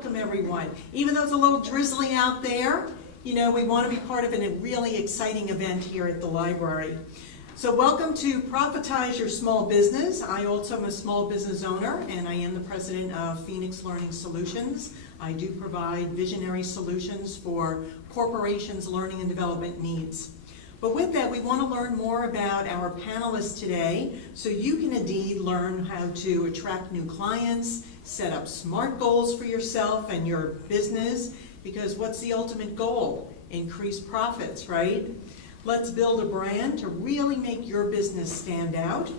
welcome everyone. Even though it's a little drizzly out there, you know, we want to be part of a really exciting event here at the library. So welcome to Profitize Your Small Business. I also am a small business owner, and I am the president of Phoenix Learning Solutions. I do provide visionary solutions for corporations' learning and development needs. But with that, we want to learn more about our panelists today, so you can indeed learn how to attract new clients, set up SMART goals for yourself and your business, because what's the ultimate goal? Increase profits, right? Let's build a brand to really make your business stand out.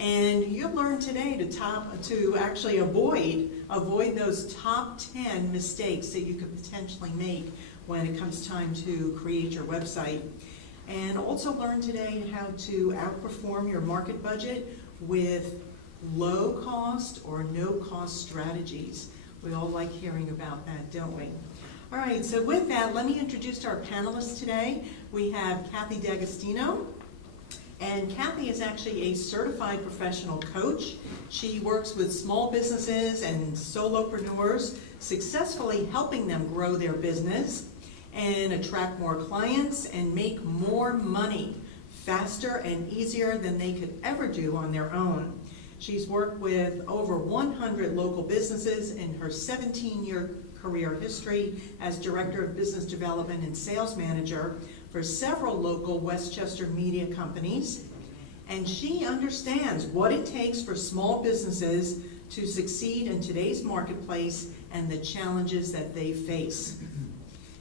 And you'll learn today to actually avoid those top 10 mistakes that you could potentially make when it comes time to create your website. And also learn today how to outperform your market budget with low cost or no cost strategies. We all like hearing about that, don't we? All right, so with that, let me introduce our panelists today. We have Kathy D'Agostino, and Kathy is actually a certified professional coach. She works with small businesses and solopreneurs, successfully helping them grow their business and attract more clients and make more money faster and easier than they could ever do on their own. She's worked with over 100 local businesses in her 17-year career history as Director of Business Development and Sales Manager for several local Westchester media companies. And she understands what it takes for small businesses to succeed in today's marketplace and the challenges that they face.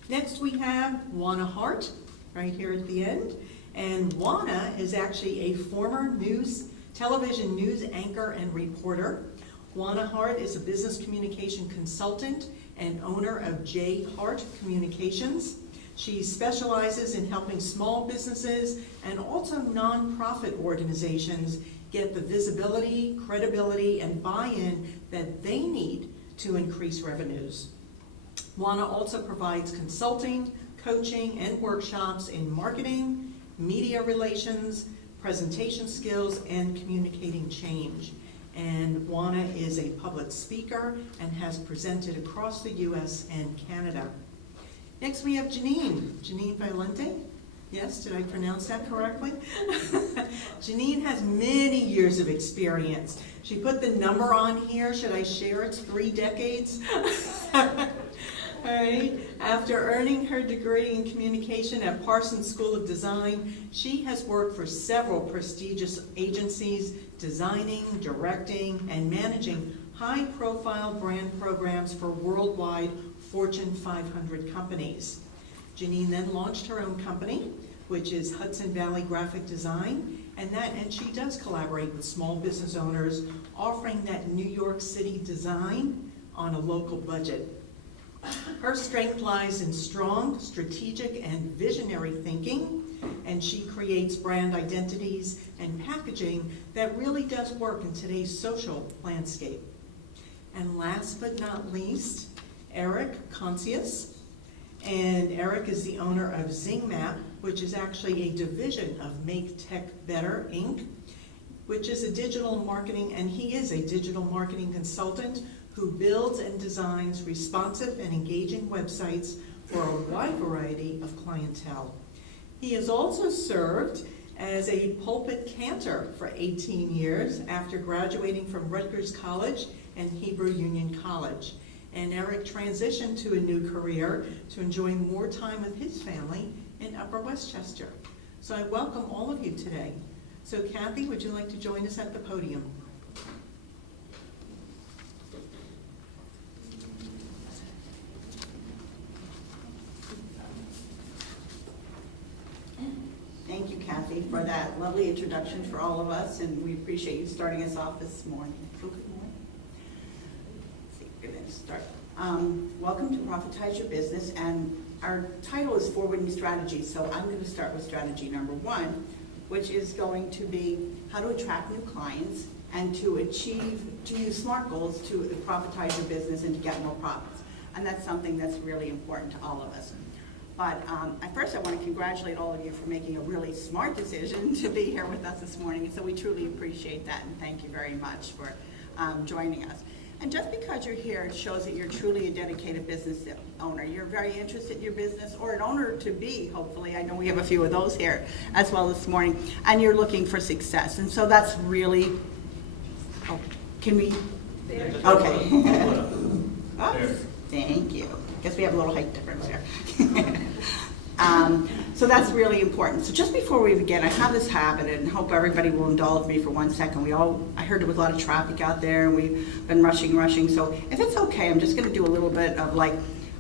Next we have Juana Hart, right here at the end. And Juana is actually a former television news anchor and reporter. Juana Hart is a business communication consultant and owner of J-Hart Communications. She specializes in helping small businesses and also nonprofit organizations get the visibility, credibility, and buy-in that they need to increase revenues. Juana also provides consulting, coaching, and workshops in marketing, media relations, presentation skills, and communicating change. And Juana is a public speaker and has presented across the U.S. and Canada. Next we have Janeen Violante. Yes, did I pronounce that correctly? Janeen has many years of experience. She put the number on here. Should I share? It's 3 decades. All right. After earning her degree in communication at Parsons School of Design, she has worked for several prestigious agencies, designing, directing, and managing high-profile brand programs for worldwide Fortune 500 companies. Janeen then launched her own company, which is Hudson Valley Graphic Design, and she does collaborate with small business owners, offering that New York City design on a local budget. Her strength lies in strong, strategic, and visionary thinking, and she creates brand identities and packaging that really does work in today's social landscape. And last but not least, Erik Contzius. And Erik is the owner of ZingMap, which is actually a division of Make Tech Better, Inc., which is a digital marketing, and he is a digital marketing consultant who builds and designs responsive and engaging websites for a wide variety of clientele. He has also served as a pulpit cantor for 18 years after graduating from Rutgers College and Hebrew Union College. And Erik transitioned to a new career to enjoy more time with his family in Upper Westchester. So I welcome all of you today. So Kathy, would you like to join us at the podium? Thank you, Kathy, for that lovely introduction for all of us, and we appreciate you starting us off this morning. Good morning. Let's see, we're going to start. Welcome to Profitize Your Business, and our title is Forwarding Strategy, so I'm going to start with strategy number 1, which is going to be how to attract new clients and to use SMART goals to profitize your business and to get more profits. And that's something that's really important to all of us. But first I want to congratulate all of you for making a really smart decision to be here with us this morning. So we truly appreciate that, and thank you very much for joining us. And just because you're here, it shows that you're truly a dedicated business owner. You're very interested in your business, or an owner to be, hopefully. I know we have a few of those here as well this morning. And you're looking for success. And so that's really, oh, can we? Okay. Oh, thank you. Guess we have a little height difference here. So that's really important. So just before we begin, I have this habit, and hope everybody will indulge me for 1 second. I heard there was a lot of traffic out there, and we've been rushing. So if it's okay, I'm just gonna do a little bit of like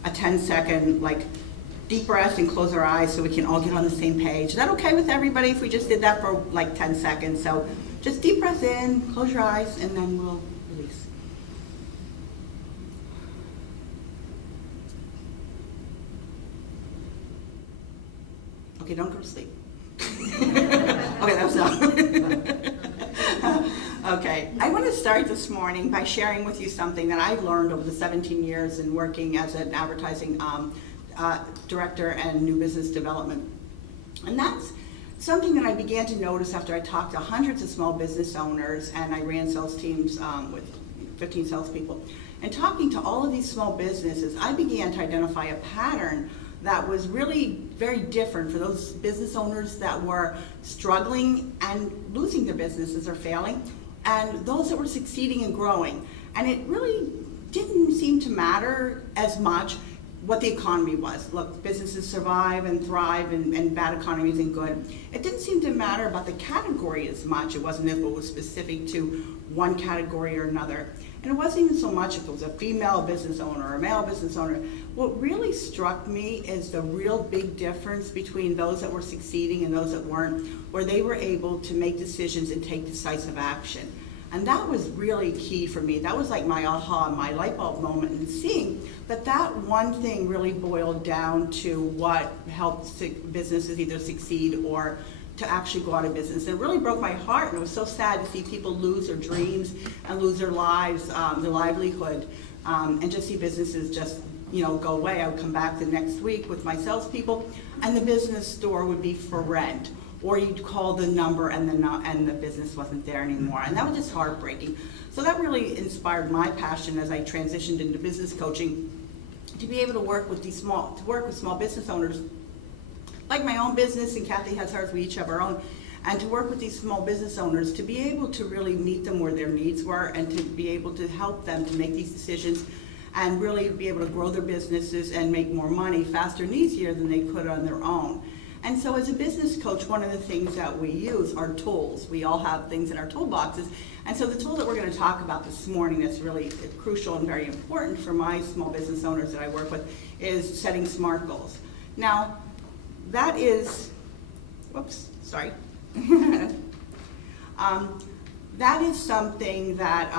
a 10-second, like deep breath and close our eyes so we can all get on the same page. Is that okay with everybody if we just did that for like 10 seconds? So just deep breath in, close your eyes, and then we'll release. Okay, don't go to sleep. Okay, that's not. Okay, I want to start this morning by sharing with you something that I've learned over the 17 years in working as an advertising director and new business development. And that's something that I began to notice after I talked to hundreds of small business owners, and I ran sales teams with 15 salespeople. And talking to all of these small businesses, I began to identify a pattern that was really very different for those business owners that were struggling and losing their businesses or failing, and those that were succeeding and growing. And it really didn't seem to matter as much what the economy was. Look, businesses survive and thrive, and bad economies and good. It didn't seem to matter about the category as much. It wasn't if it was specific to one category or another. And it wasn't even so much if it was a female business owner or a male business owner. What really struck me is the real big difference between those that were succeeding and those that weren't, where they were able to make decisions and take decisive action. And that was really key for me. That was like my aha, my light bulb moment, in seeing that that one thing really boiled down to what helped businesses either succeed or to actually go out of business. And it really broke my heart, and it was so sad to see people lose their dreams and lose their lives, their livelihood, and just see businesses just go away. I would come back the next week with my salespeople, and the business store would be for rent, or you'd call the number and the business wasn't there anymore, and that was just heartbreaking. So that really inspired my passion as I transitioned into business coaching, to be able to work with small business owners, like my own business, and Kathy has hers, we each have our own, and to work with these small business owners to be able to really meet them where their needs were, and to be able to help them to make these decisions and really be able to grow their businesses and make more money faster and easier than they could on their own. And so as a business coach, one of the things that we use are tools. We all have things in our toolboxes. And so the tool that we're going to talk about this morning that's really crucial and very important for my small business owners that I work with is setting SMART goals. Now, that is, that is something that,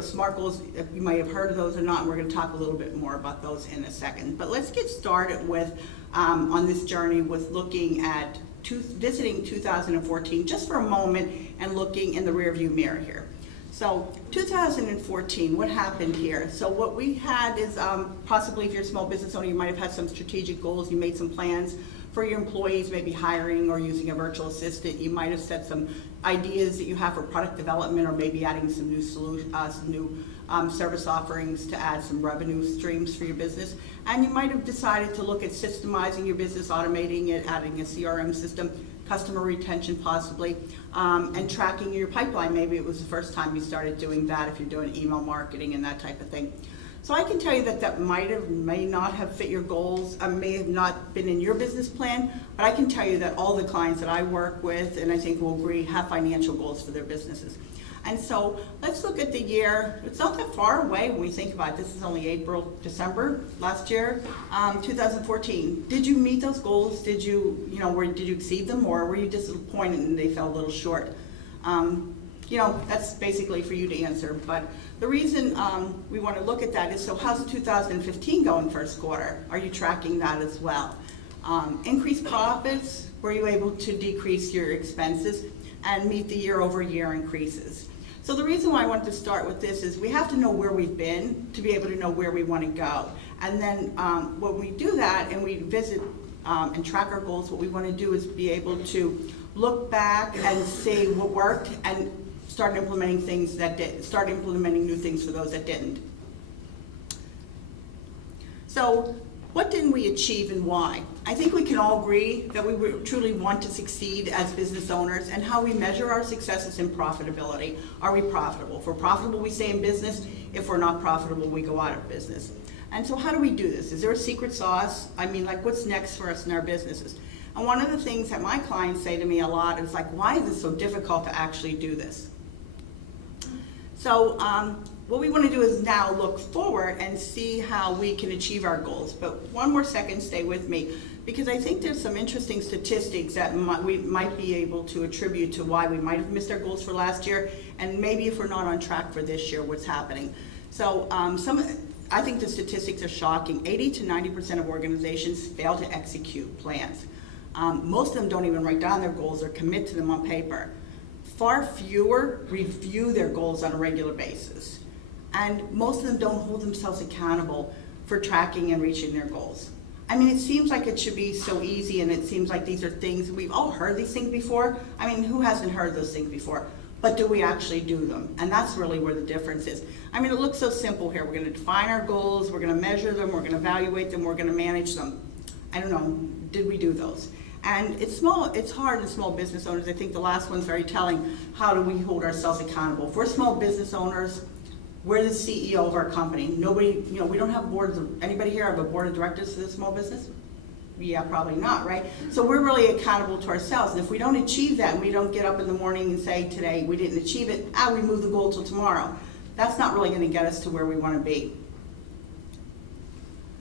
SMART goals, you might have heard of those or not, and we're going to talk a little bit more about those in a second. But let's get started with, on this journey with looking at visiting 2014 just for a moment and looking in the rearview mirror here. So 2014, what happened here? So what we had is possibly if you're a small business owner, you might have had some strategic goals, you made some plans for your employees, maybe hiring or using a virtual assistant. You might have set some ideas that you have for product development, or maybe adding some new service offerings to add some revenue streams for your business. And you might have decided to look at systemizing your business, automating it, adding a CRM system, customer retention possibly, and tracking your pipeline. Maybe it was the first time you started doing that if you're doing email marketing and that type of thing. So I can tell you that may not have fit your goals, may have not been in your business plan, but I can tell you that all the clients that I work with, and I think will agree, have financial goals for their businesses. And so let's look at the year. It's not that far away when we think about it. This is only December last year, 2014. Did you meet those goals? Did you exceed them, or were you disappointed and they fell a little short? That's basically for you to answer. But the reason we want to look at that is, so how's 2015 going first quarter? Are you tracking that as well? Increased profits, were you able to decrease your expenses and meet the year-over-year increases? So the reason why I wanted to start with this is we have to know where we've been to be able to know where we want to go. And then when we do that and we visit and track our goals, what we want to do is be able to look back and see what worked and start implementing new things for those that didn't. So what didn't we achieve and why? I think we can all agree that we truly want to succeed as business owners, and how we measure our successes in profitability. Are we profitable? If we're profitable, we stay in business. If we're not profitable, we go out of business. And so how do we do this? Is there a secret sauce? I mean, like, what's next for us in our businesses? And one of the things that my clients say to me a lot is like, why is it so difficult to actually do this? So what we want to do is now look forward and see how we can achieve our goals. But one more second, stay with me, because I think there's some interesting statistics that we might be able to attribute to why we might have missed our goals for last year, and maybe if we're not on track for this year, what's happening. So I think the statistics are shocking. 80 to 90% of organizations fail to execute plans. Most of them don't even write down their goals or commit to them on paper. Far fewer review their goals on a regular basis. And most of them don't hold themselves accountable for tracking and reaching their goals. I mean, it seems like it should be so easy, and it seems like these are things, we've all heard these things before. I mean, who hasn't heard those things before? But do we actually do them? And that's really where the difference is. I mean, it looks so simple here. We're gonna define our goals, we're gonna measure them, we're gonna evaluate them, we're gonna manage them. I don't know, did we do those? And it's hard in small business owners. I think the last one's very telling. How do we hold ourselves accountable? If we're small business owners, we're the CEO of our company. Nobody, we don't have boards of, anybody here have a board of directors for this small business? Yeah, probably not, right? So we're really accountable to ourselves. And if we don't achieve that, and we don't get up in the morning and say, today we didn't achieve it, we move the goal till tomorrow. That's not really gonna get us to where we wanna be.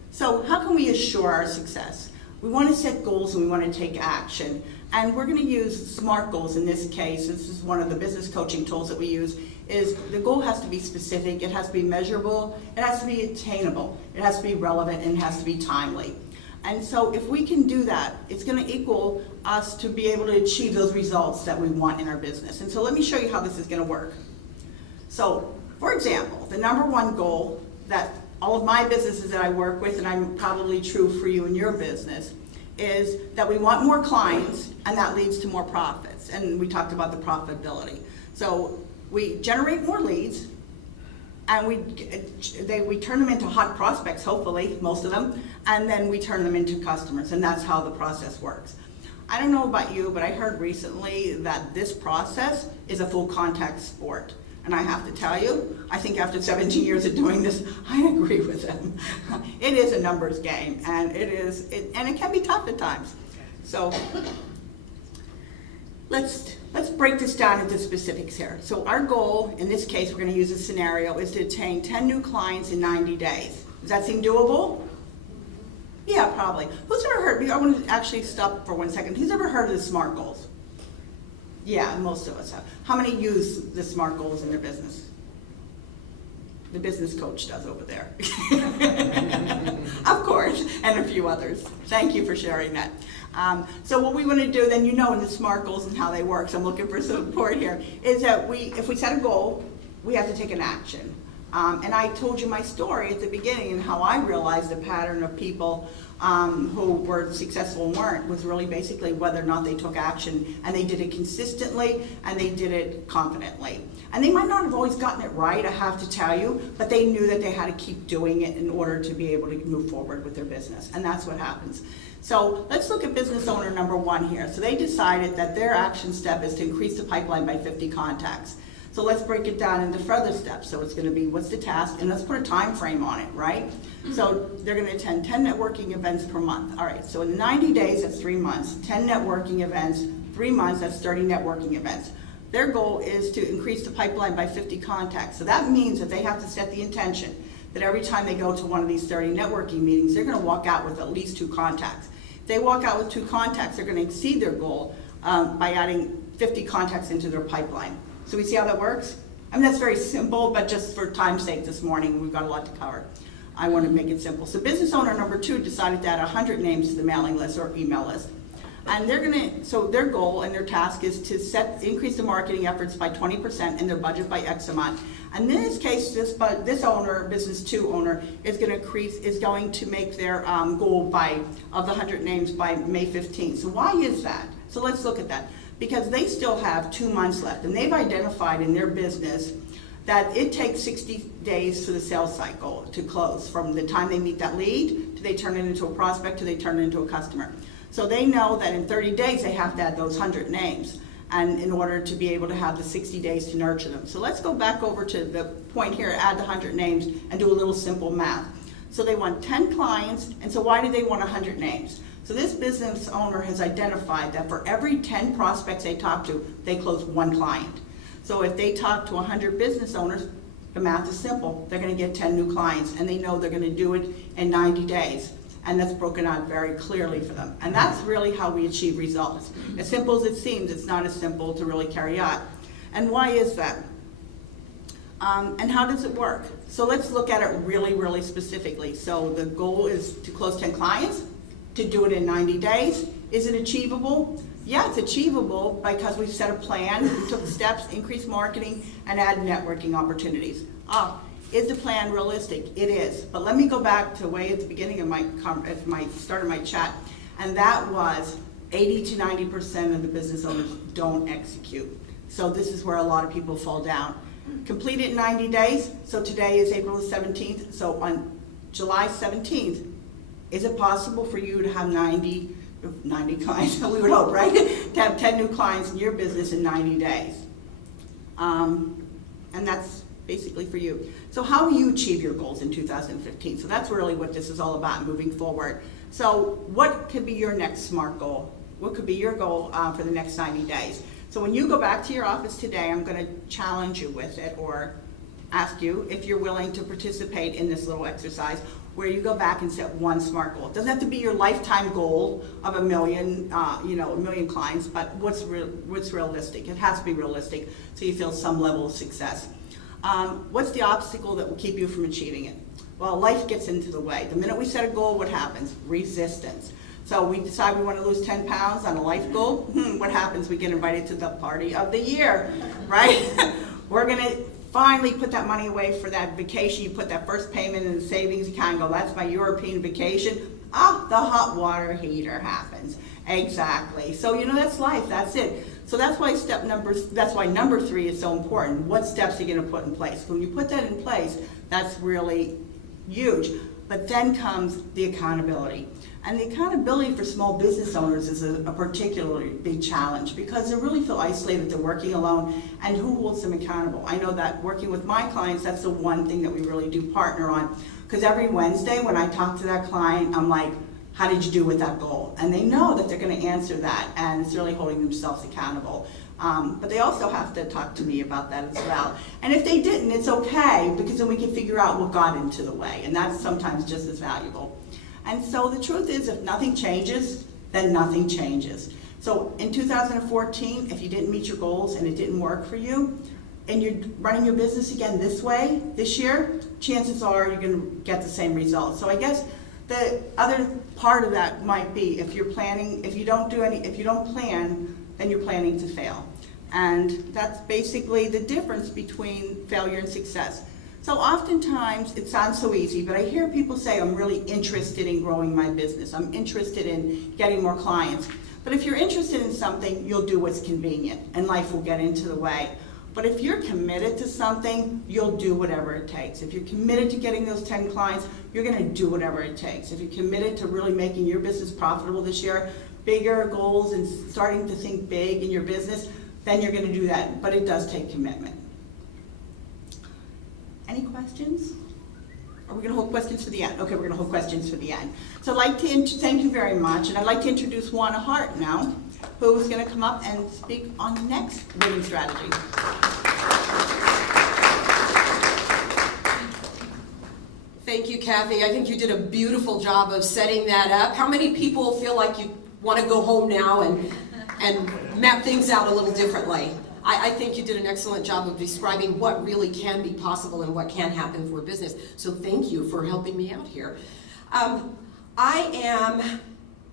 So how can we assure our success? We want to set goals and we want to take action. And we're going to use SMART goals in this case. This is one of the business coaching tools that we use. Is the goal has to be specific, it has to be measurable, it has to be attainable, it has to be relevant, and it has to be timely. And so if we can do that, it's going to equal us to be able to achieve those results that we want in our business. And so let me show you how this is going to work. So, for example, the number one goal that all of my businesses that I work with, and I'm probably true for you in your business, is that we want more clients, and that leads to more profits. And we talked about the profitability. So we generate more leads, and we turn them into hot prospects, hopefully, most of them, and then we turn them into customers, and that's how the process works. I don't know about you, but I heard recently that this process is a full contact sport. And I have to tell you, I think after 17 years of doing this, I agree with them. It is a numbers game, and it can be tough at times. So let's break this down into specifics here. So our goal, in this case, we're going to use a scenario, is to attain 10 new clients in 90 days. Does that seem doable? Yeah, probably. Who's ever heard, I want to actually stop for 1 second. Who's ever heard of the SMART goals? Yeah, most of us have. How many use the SMART goals in their business? The business coach does over there. Of course, and a few others. Thank you for sharing that. So what we want to do, then in the SMART goals and how they work, so I'm looking for support here, is that if we set a goal, we have to take an action. And I told you my story at the beginning and how I realized the pattern of people who were successful and weren't was really basically whether or not they took action, and they did it consistently and they did it confidently. And they might not have always gotten it right, I have to tell you, but they knew that they had to keep doing it in order to be able to move forward with their business, and that's what happens. So let's look at business owner number one here. So they decided that their action step is to increase the pipeline by 50 contacts. So let's break it down into further steps. So it's going to be, what's the task? And let's put a time frame on it, right? So they're going to attend 10 networking events per month. All right, so in 90 days, that's 3 months. 10 networking events, 3 months, that's 30 networking events. Their goal is to increase the pipeline by 50 contacts. So that means that they have to set the intention that every time they go to one of these 30 networking meetings, they're going to walk out with at least 2 contacts. If they walk out with 2 contacts, they're going to exceed their goal by adding 50 contacts into their pipeline. So we see how that works? I mean, that's very simple, but just for time's sake this morning, we've got a lot to cover. I want to make it simple. So business owner number 2 decided to add 100 names to the mailing list or email list. And they're going to, so their goal and their task is to increase the marketing efforts by 20% and their budget by X amount. And in this case, this owner, business 2 owner, is going to make their goal of the 100 names by May 15th. So why is that? So let's look at that. because they still have 2 months left, and they've identified in their business that it takes 60 days for the sales cycle to close, from the time they meet that lead to they turn it into a prospect to they turn it into a customer. So they know that in 30 days they have to add those 100 names, and in order to be able to have the 60 days to nurture them. So let's go back over to the point here, add the 100 names and do a little simple math. So they want 10 clients, and so why do they want 100 names? So this business owner has identified that for every 10 prospects they talk to, they close 1 client. So if they talk to 100 business owners, the math is simple. They're going to get 10 new clients, and they know they're going to do it in 90 days. And that's broken out very clearly for them. And that's really how we achieve results. As simple as it seems, it's not as simple to really carry out. And why is that? And how does it work? So let's look at it really, really specifically. So the goal is to close 10 clients, to do it in 90 days. Is it achievable? Yeah, it's achievable because we've set a plan, we took steps, increased marketing, and added networking opportunities. Is the plan realistic? It is. But let me go back to way at the beginning of my start of my chat, and that was 80 to 90% of the business owners don't execute. So this is where a lot of people fall down. Complete it in 90 days. So today is April the 17th. So on July 17th, is it possible for you to have 90 clients? We would hope, right? To have 10 new clients in your business in 90 days. And that's basically for you. So how will you achieve your goals in 2015? So that's really what this is all about moving forward. So what could be your next SMART goal? What could be your goal for the next 90 days? So when you go back to your office today, I'm going to challenge you with it, or ask you if you're willing to participate in this little exercise where you go back and set one SMART goal. It doesn't have to be your lifetime goal of a million clients, but what's realistic? It has to be realistic so you feel some level of success. What's the obstacle that will keep you from achieving it? Well, life gets into the way. The minute we set a goal, what happens? Resistance. So we decide we want to lose 10 pounds on a life goal. What happens? We get invited to the party of the year, right? We're going to finally put that money away for that vacation. You put that first payment in the savings account and go, that's my European vacation. The hot water heater happens. Exactly. So, that's life. That's it. So that's why number 3 is so important. What steps are you going to put in place? When you put that in place, that's really huge. But then comes the accountability. And the accountability for small business owners is a particularly big challenge because they really feel isolated, they're working alone, and who holds them accountable? I know that working with my clients, that's the one thing that we really do partner on. Because every Wednesday when I talk to that client, I'm like, how did you do with that goal? And they know that they're going to answer that, and it's really holding themselves accountable. But they also have to talk to me about that as well. And if they didn't, it's okay, because then we can figure out what got into the way, and that's sometimes just as valuable. And so the truth is, if nothing changes, then nothing changes. So in 2014, if you didn't meet your goals and it didn't work for you, and you're running your business again this way, this year, chances are you're going to get the same results. So I guess the other part of that might be if you don't plan, then you're planning to fail. And that's basically the difference between failure and success. So oftentimes, it sounds so easy, but I hear people say, I'm really interested in growing my business. I'm interested in getting more clients. But if you're interested in something, you'll do what's convenient, and life will get into the way. But if you're committed to something, you'll do whatever it takes. If you're committed to getting those 10 clients, you're going to do whatever it takes. If you're committed to really making your business profitable this year, bigger goals and starting to think big in your business, then you're going to do that. But it does take commitment. Any questions? Are we going to hold questions for the end? Okay, we're going to hold questions for the end. So I'd like to thank you very much, and I'd like to introduce Juana Hart now, who is going to come up and speak on the next winning strategy. Thank you, Kathy. I think you did a beautiful job of setting that up. How many people feel like you want to go home now and map things out a little differently? I think you did an excellent job of describing what really can be possible and what can happen for a business. So thank you for helping me out here. I am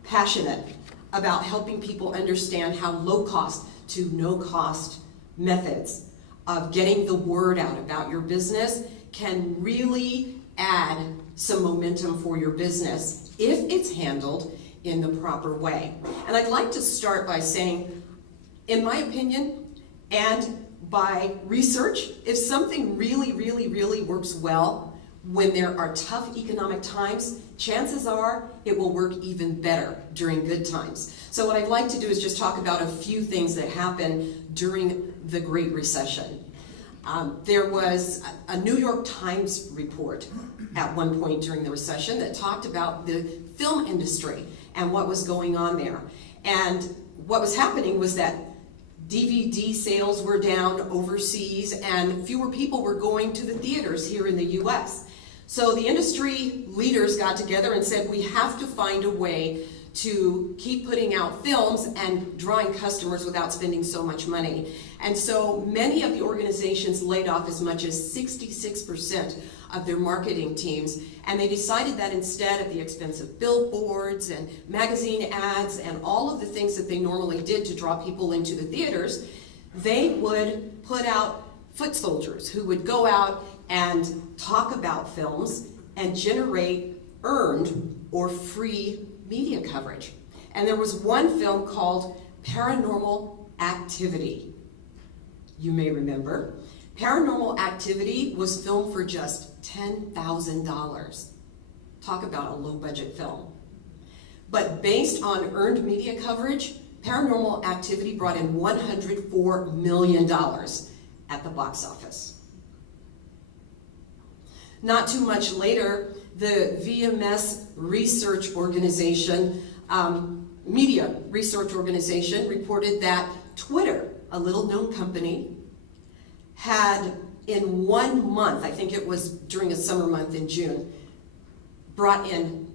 passionate about helping people understand how low-cost to no-cost methods of getting the word out about your business can really add some momentum for your business if it's handled in the proper way. And I'd like to start by saying, In my opinion, and by research, if something really, really, really works well when there are tough economic times, chances are it will work even better during good times. So what I'd like to do is just talk about a few things that happened during the Great Recession. There was a New York Times report at one point during the recession that talked about the film industry and what was going on there. And what was happening was that DVD sales were down overseas and fewer people were going to the theaters here in the US. So the industry leaders got together and said, we have to find a way to keep putting out films and drawing customers without spending so much money. And so many of the organizations laid off as much as 66% of their marketing teams, and they decided that instead of the expense of billboards and magazine ads and all of the things that they normally did to draw people into the theaters, they would put out foot soldiers who would go out and talk about films and generate earned or free media coverage. And there was one film called Paranormal Activity. You may remember. Paranormal Activity was filmed for just $10,000. Talk about a low-budget film. But based on earned media coverage, Paranormal Activity brought in $104 million at the box office. Not too much later, the VMS research organization, media research organization, reported that Twitter, a little known company, had in 1 month, I think it was during a summer month in June, brought in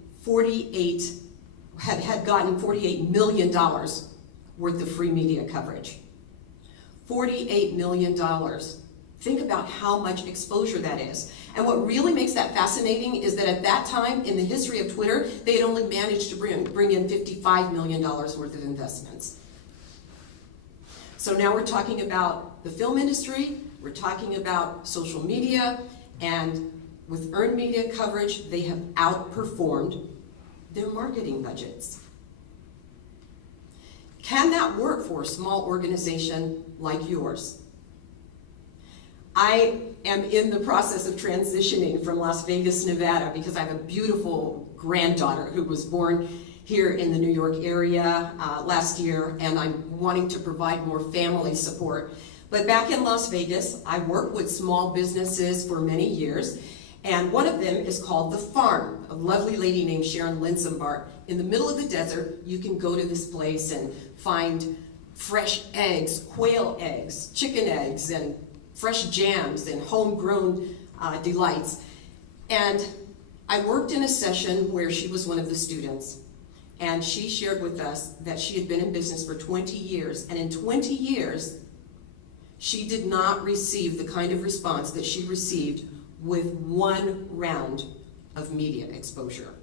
had gotten $48 million worth of free media coverage. $48 million. Think about how much exposure that is. And what really makes that fascinating is that at that time in the history of Twitter, they had only managed to bring in $55 million worth of investments. So now we're talking about the film industry, we're talking about social media, and with earned media coverage, they have outperformed their marketing budgets. Can that work for a small organization like yours? I am in the process of transitioning from Las Vegas, Nevada, because I have a beautiful granddaughter who was born here in the New York area last year, and I'm wanting to provide more family support. But back in Las Vegas, I worked with small businesses for many years, and one of them is called The Farm, a lovely lady named Sharon Linsenbart. In the middle of the desert, you can go to this place and find fresh eggs, quail eggs, chicken eggs, and fresh jams and homegrown delights. And I worked in a session where she was one of the students, and she shared with us that she had been in business for 20 years, and in 20 years, she did not receive the kind of response that she received with one round of media exposure.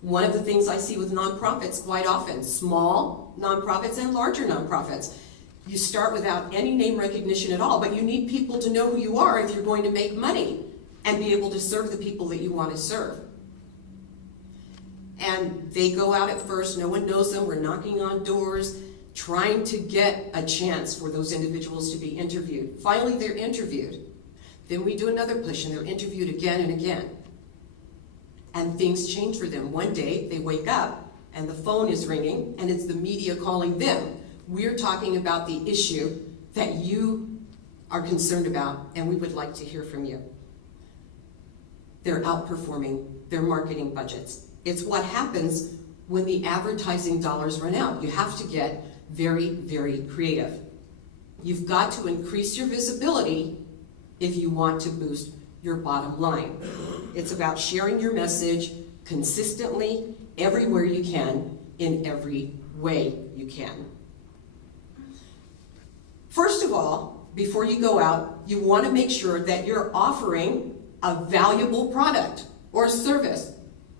One of the things I see with nonprofits quite often, small nonprofits and larger nonprofits, you start without any name recognition at all, but you need people to know who you are if you're going to make money and be able to serve the people that you want to serve. And they go out at first, no one knows them, we're knocking on doors, trying to get a chance for those individuals to be interviewed. Finally, they're interviewed. Then we do another push and they're interviewed again and again. And things change for them. One day, they wake up and the phone is ringing and it's the media calling them. We're talking about the issue that you are concerned about, and we would like to hear from you. They're outperforming their marketing budgets. It's what happens when the advertising dollars run out. You have to get very, very creative. You've got to increase your visibility if you want to boost your bottom line. It's about sharing your message consistently, everywhere you can, in every way you can. First of all, before you go out, you want to make sure that you're offering a valuable product or service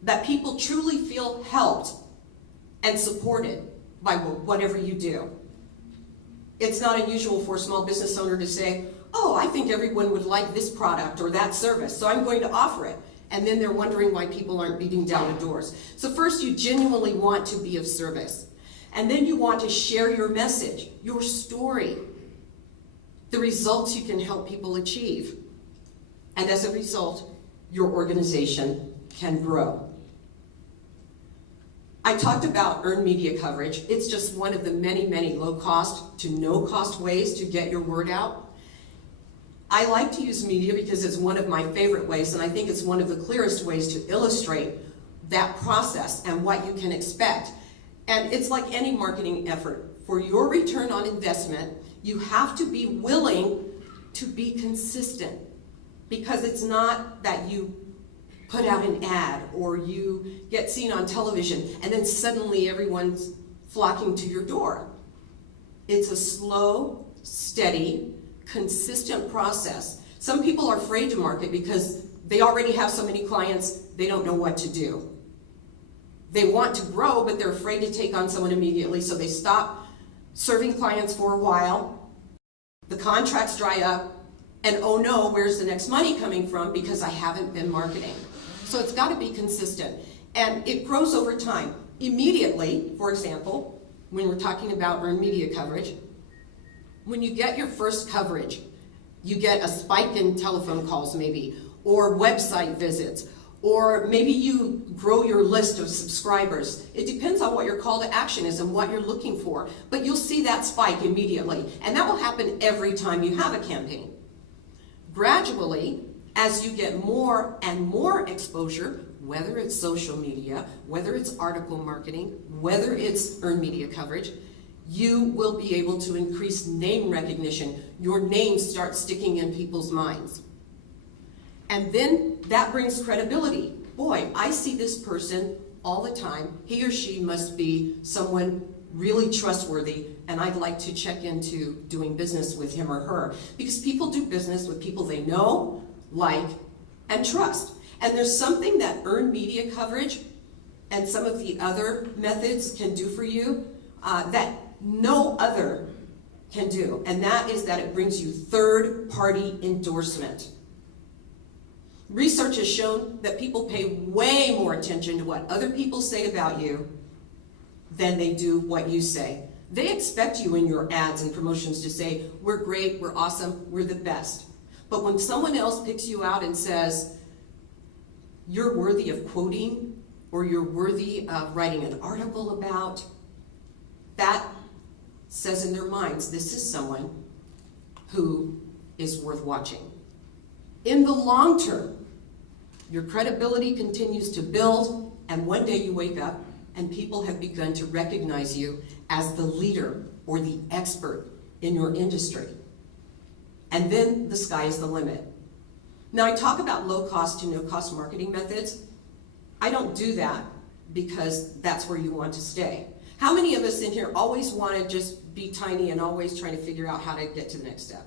that people truly feel helped and supported by whatever you do. It's not unusual for a small business owner to say, oh, I think everyone would like this product or that service, so I'm going to offer it. And then they're wondering why people aren't beating down the doors. So first, you genuinely want to be of service. And then you want to share your message, your story, the results you can help people achieve. And as a result, your organization can grow. I talked about earned media coverage. It's just one of the many, many low-cost to no-cost ways to get your word out. I like to use media because it's one of my favorite ways, and I think it's one of the clearest ways to illustrate that process and what you can expect. And it's like any marketing effort. For your return on investment, you have to be willing to be consistent, because it's not that you put out an ad or you get seen on television and then suddenly everyone's flocking to your door. It's a slow, steady, consistent process. Some people are afraid to market because they already have so many clients, they don't know what to do. They want to grow, but they're afraid to take on someone immediately, so they stop serving clients for a while. The contracts dry up, and oh no, where's the next money coming from because I haven't been marketing? So it's got to be consistent, and it grows over time. Immediately, for example, when we're talking about earned media coverage, when you get your first coverage, you get a spike in telephone calls maybe, or website visits, or maybe you grow your list of subscribers. It depends on what your call to action is and what you're looking for, but you'll see that spike immediately, and that will happen every time you have a campaign. Gradually, as you get more and more exposure, whether it's social media, whether it's article marketing, whether it's earned media coverage, you will be able to increase name recognition. Your name starts sticking in people's minds. And then that brings credibility. Boy, I see this person all the time. He or she must be someone really trustworthy, and I'd like to check into doing business with him or her. Because people do business with people they know, like, and trust. And there's something that earned media coverage and some of the other methods can do for you that no other can do, and that is that it brings you third-party endorsement. Research has shown that people pay way more attention to what other people say about you than they do what you say. They expect you in your ads and promotions to say, we're great, we're awesome, we're the best. But when someone else picks you out and says, you're worthy of quoting, or you're worthy of writing an article about, that says in their minds, this is someone who is worth watching. In the long term, your credibility continues to build, and one day you wake up and people have begun to recognize you as the leader or the expert in your industry. And then the sky is the limit. Now, I talk about low-cost to no-cost marketing methods. I don't do that because that's where you want to stay. How many of us in here always want to just be tiny and always trying to figure out how to get to the next step?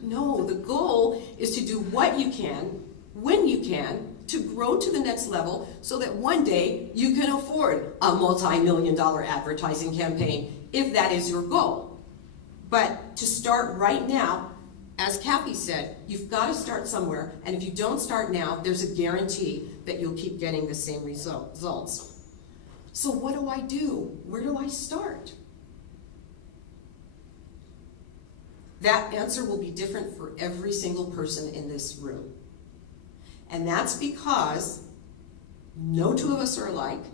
No, the goal is to do what you can, when you can, to grow to the next level so that one day you can afford a multi-million-dollar advertising campaign, if that is your goal. But to start right now, as Kathy said, you've got to start somewhere, and if you don't start now, there's a guarantee that you'll keep getting the same results. So what do I do? Where do I start? That answer will be different for every single person in this room. And that's because no two of us are alike.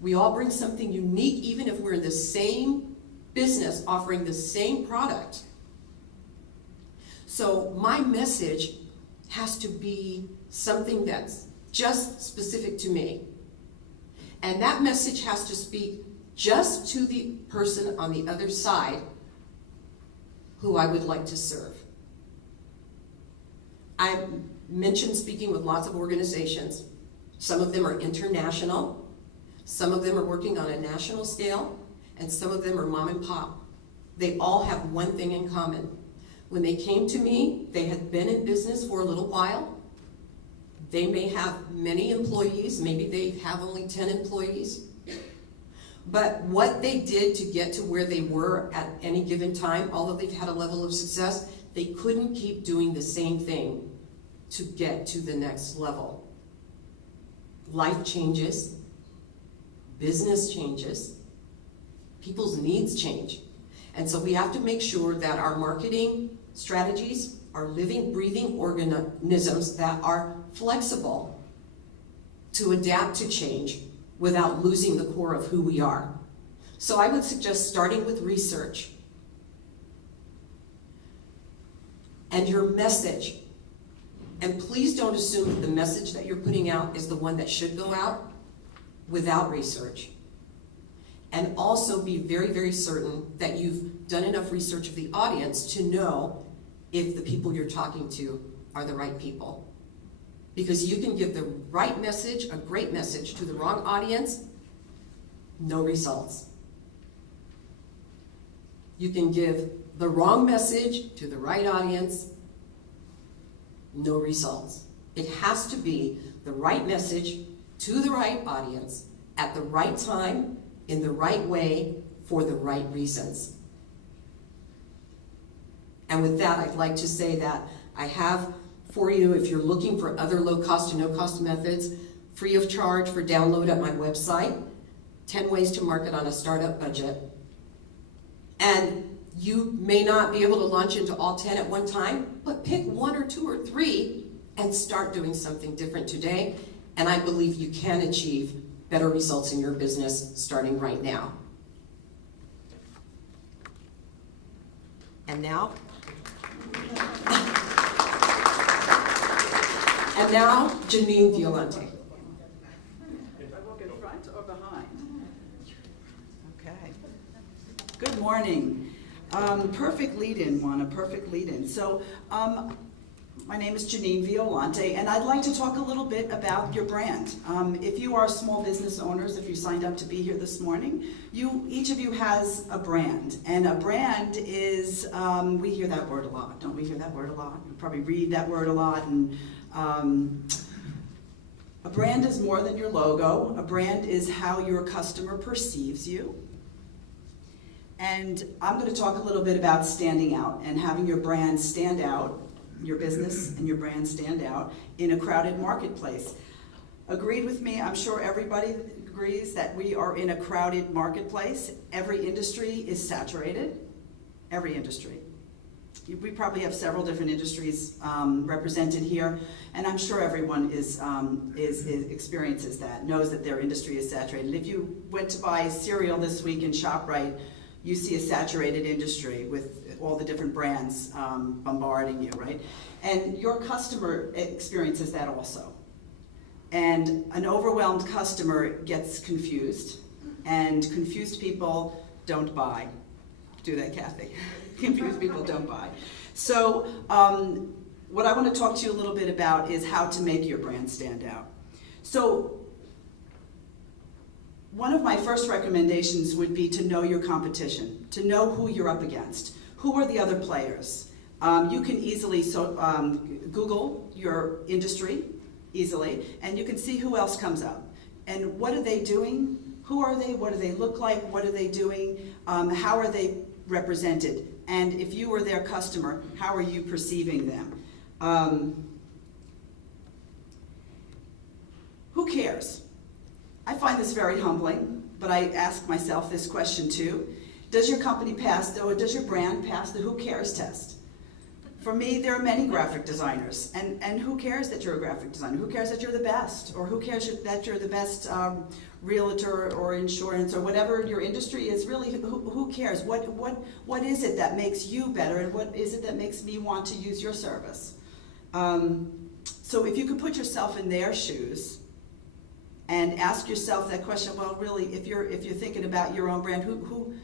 We all bring something unique, even if we're in the same business offering the same product. So my message has to be something that's just specific to me. And that message has to speak just to the person on the other side who I would like to serve. I mentioned speaking with lots of organizations. Some of them are international, some of them are working on a national scale, and some of them are mom and pop. They all have one thing in common. When they came to me, they had been in business for a little while. They may have many employees, maybe they have only 10 employees. But what they did to get to where they were at any given time, although they've had a level of success, they couldn't keep doing the same thing to get to the next level. Life changes, business changes, people's needs change. And so we have to make sure that our marketing strategies are living, breathing organisms that are flexible to adapt to change without losing the core of who we are. So I would suggest starting with research and your message. And please don't assume that the message that you're putting out is the one that should go out without research. And also be very, very certain that you've done enough research of the audience to know if the people you're talking to are the right people. Because you can give the right message, a great message, to the wrong audience, no results. You can give the wrong message to the right audience, no results. It has to be the right message to the right audience at the right time, in the right way, for the right reasons. And with that, I'd like to say that I have for you, if you're looking for other low-cost to no-cost methods, free of charge for download at my website, 10 ways to market on a startup budget. And you may not be able to launch into all 10 at one time, but pick 1 or 2 or 3 and start doing something different today. And I believe you can achieve better results in your business starting right now. And now? And now, Janeen Violante. If I walk in front or behind? Okay. Good morning. Perfect lead-in, Juana, perfect lead-in. So, my name is Janeen Violante, and I'd like to talk a little bit about your brand. If you are small business owners, if you signed up to be here this morning, each of you has a brand. And a brand is, we hear that word a lot, don't we hear that word a lot? You probably read that word a lot. And a brand is more than your logo. A brand is how your customer perceives you. And I'm going to talk a little bit about standing out and having your brand stand out, your business and your brand stand out in a crowded marketplace. Agreed with me, I'm sure everybody agrees that we are in a crowded marketplace. Every industry is saturated, every industry. We probably have several different industries represented here, and I'm sure everyone experiences that, knows that their industry is saturated. If you went to buy cereal this week in ShopRite, you see a saturated industry with all the different brands bombarding you, right? And your customer experiences that also. And an overwhelmed customer gets confused, and confused people don't buy. Do that, Kathy. Confused people don't buy. So what I want to talk to you a little bit about is how to make your brand stand out. So one of my first recommendations would be to know your competition, to know who you're up against. Who are the other players? You can easily Google your industry easily, and you can see who else comes up. And what are they doing? Who are they? What do they look like? What are they doing? How are they represented? And if you were their customer, how are you perceiving them? Who cares? I find this very humbling, but I ask myself this question too. Does your company pass, or does your brand pass the who cares test? For me, there are many graphic designers, and who cares that you're a graphic designer? Who cares that you're the best? Or who cares that you're the best realtor or insurance or whatever your industry is? Really, who cares? What is it that makes you better, and what is it that makes me want to use your service? So if you could put yourself in their shoes and ask yourself that question, well, really, if you're thinking about your own brand, who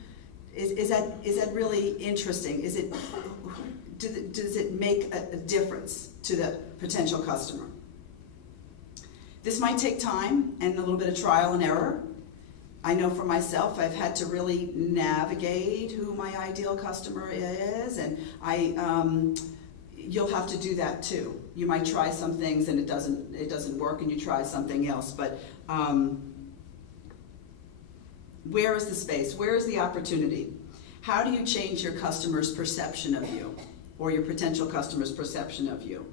is that really interesting? Does it make a difference to the potential customer? This might take time and a little bit of trial and error. I know for myself, I've had to really navigate who my ideal customer is, and you'll have to do that too. You might try some things and it doesn't work, and you try something else, but where is the space? Where is the opportunity? How do you change your customer's perception of you, or your potential customer's perception of you?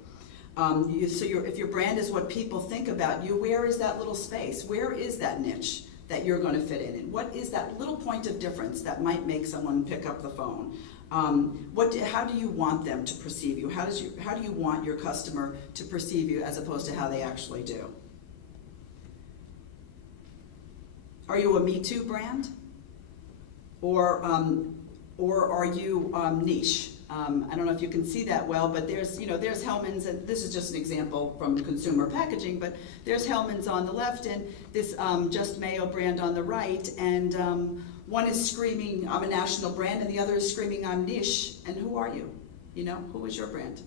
If your brand is what people think about you, where is that little space? Where is that niche that you're going to fit in? And what is that little point of difference that might make someone pick up the phone? How do you want them to perceive you? How do you want your customer to perceive you as opposed to how they actually do? Are you a Me Too brand? Or are you niche? I don't know if you can see that well, but there's Hellmann's, and this is just an example from consumer packaging, but there's Hellmann's on the left and this Just Mayo brand on the right, and one is screaming, I'm a national brand, and the other is screaming, I'm niche, and who are you? Who is your brand?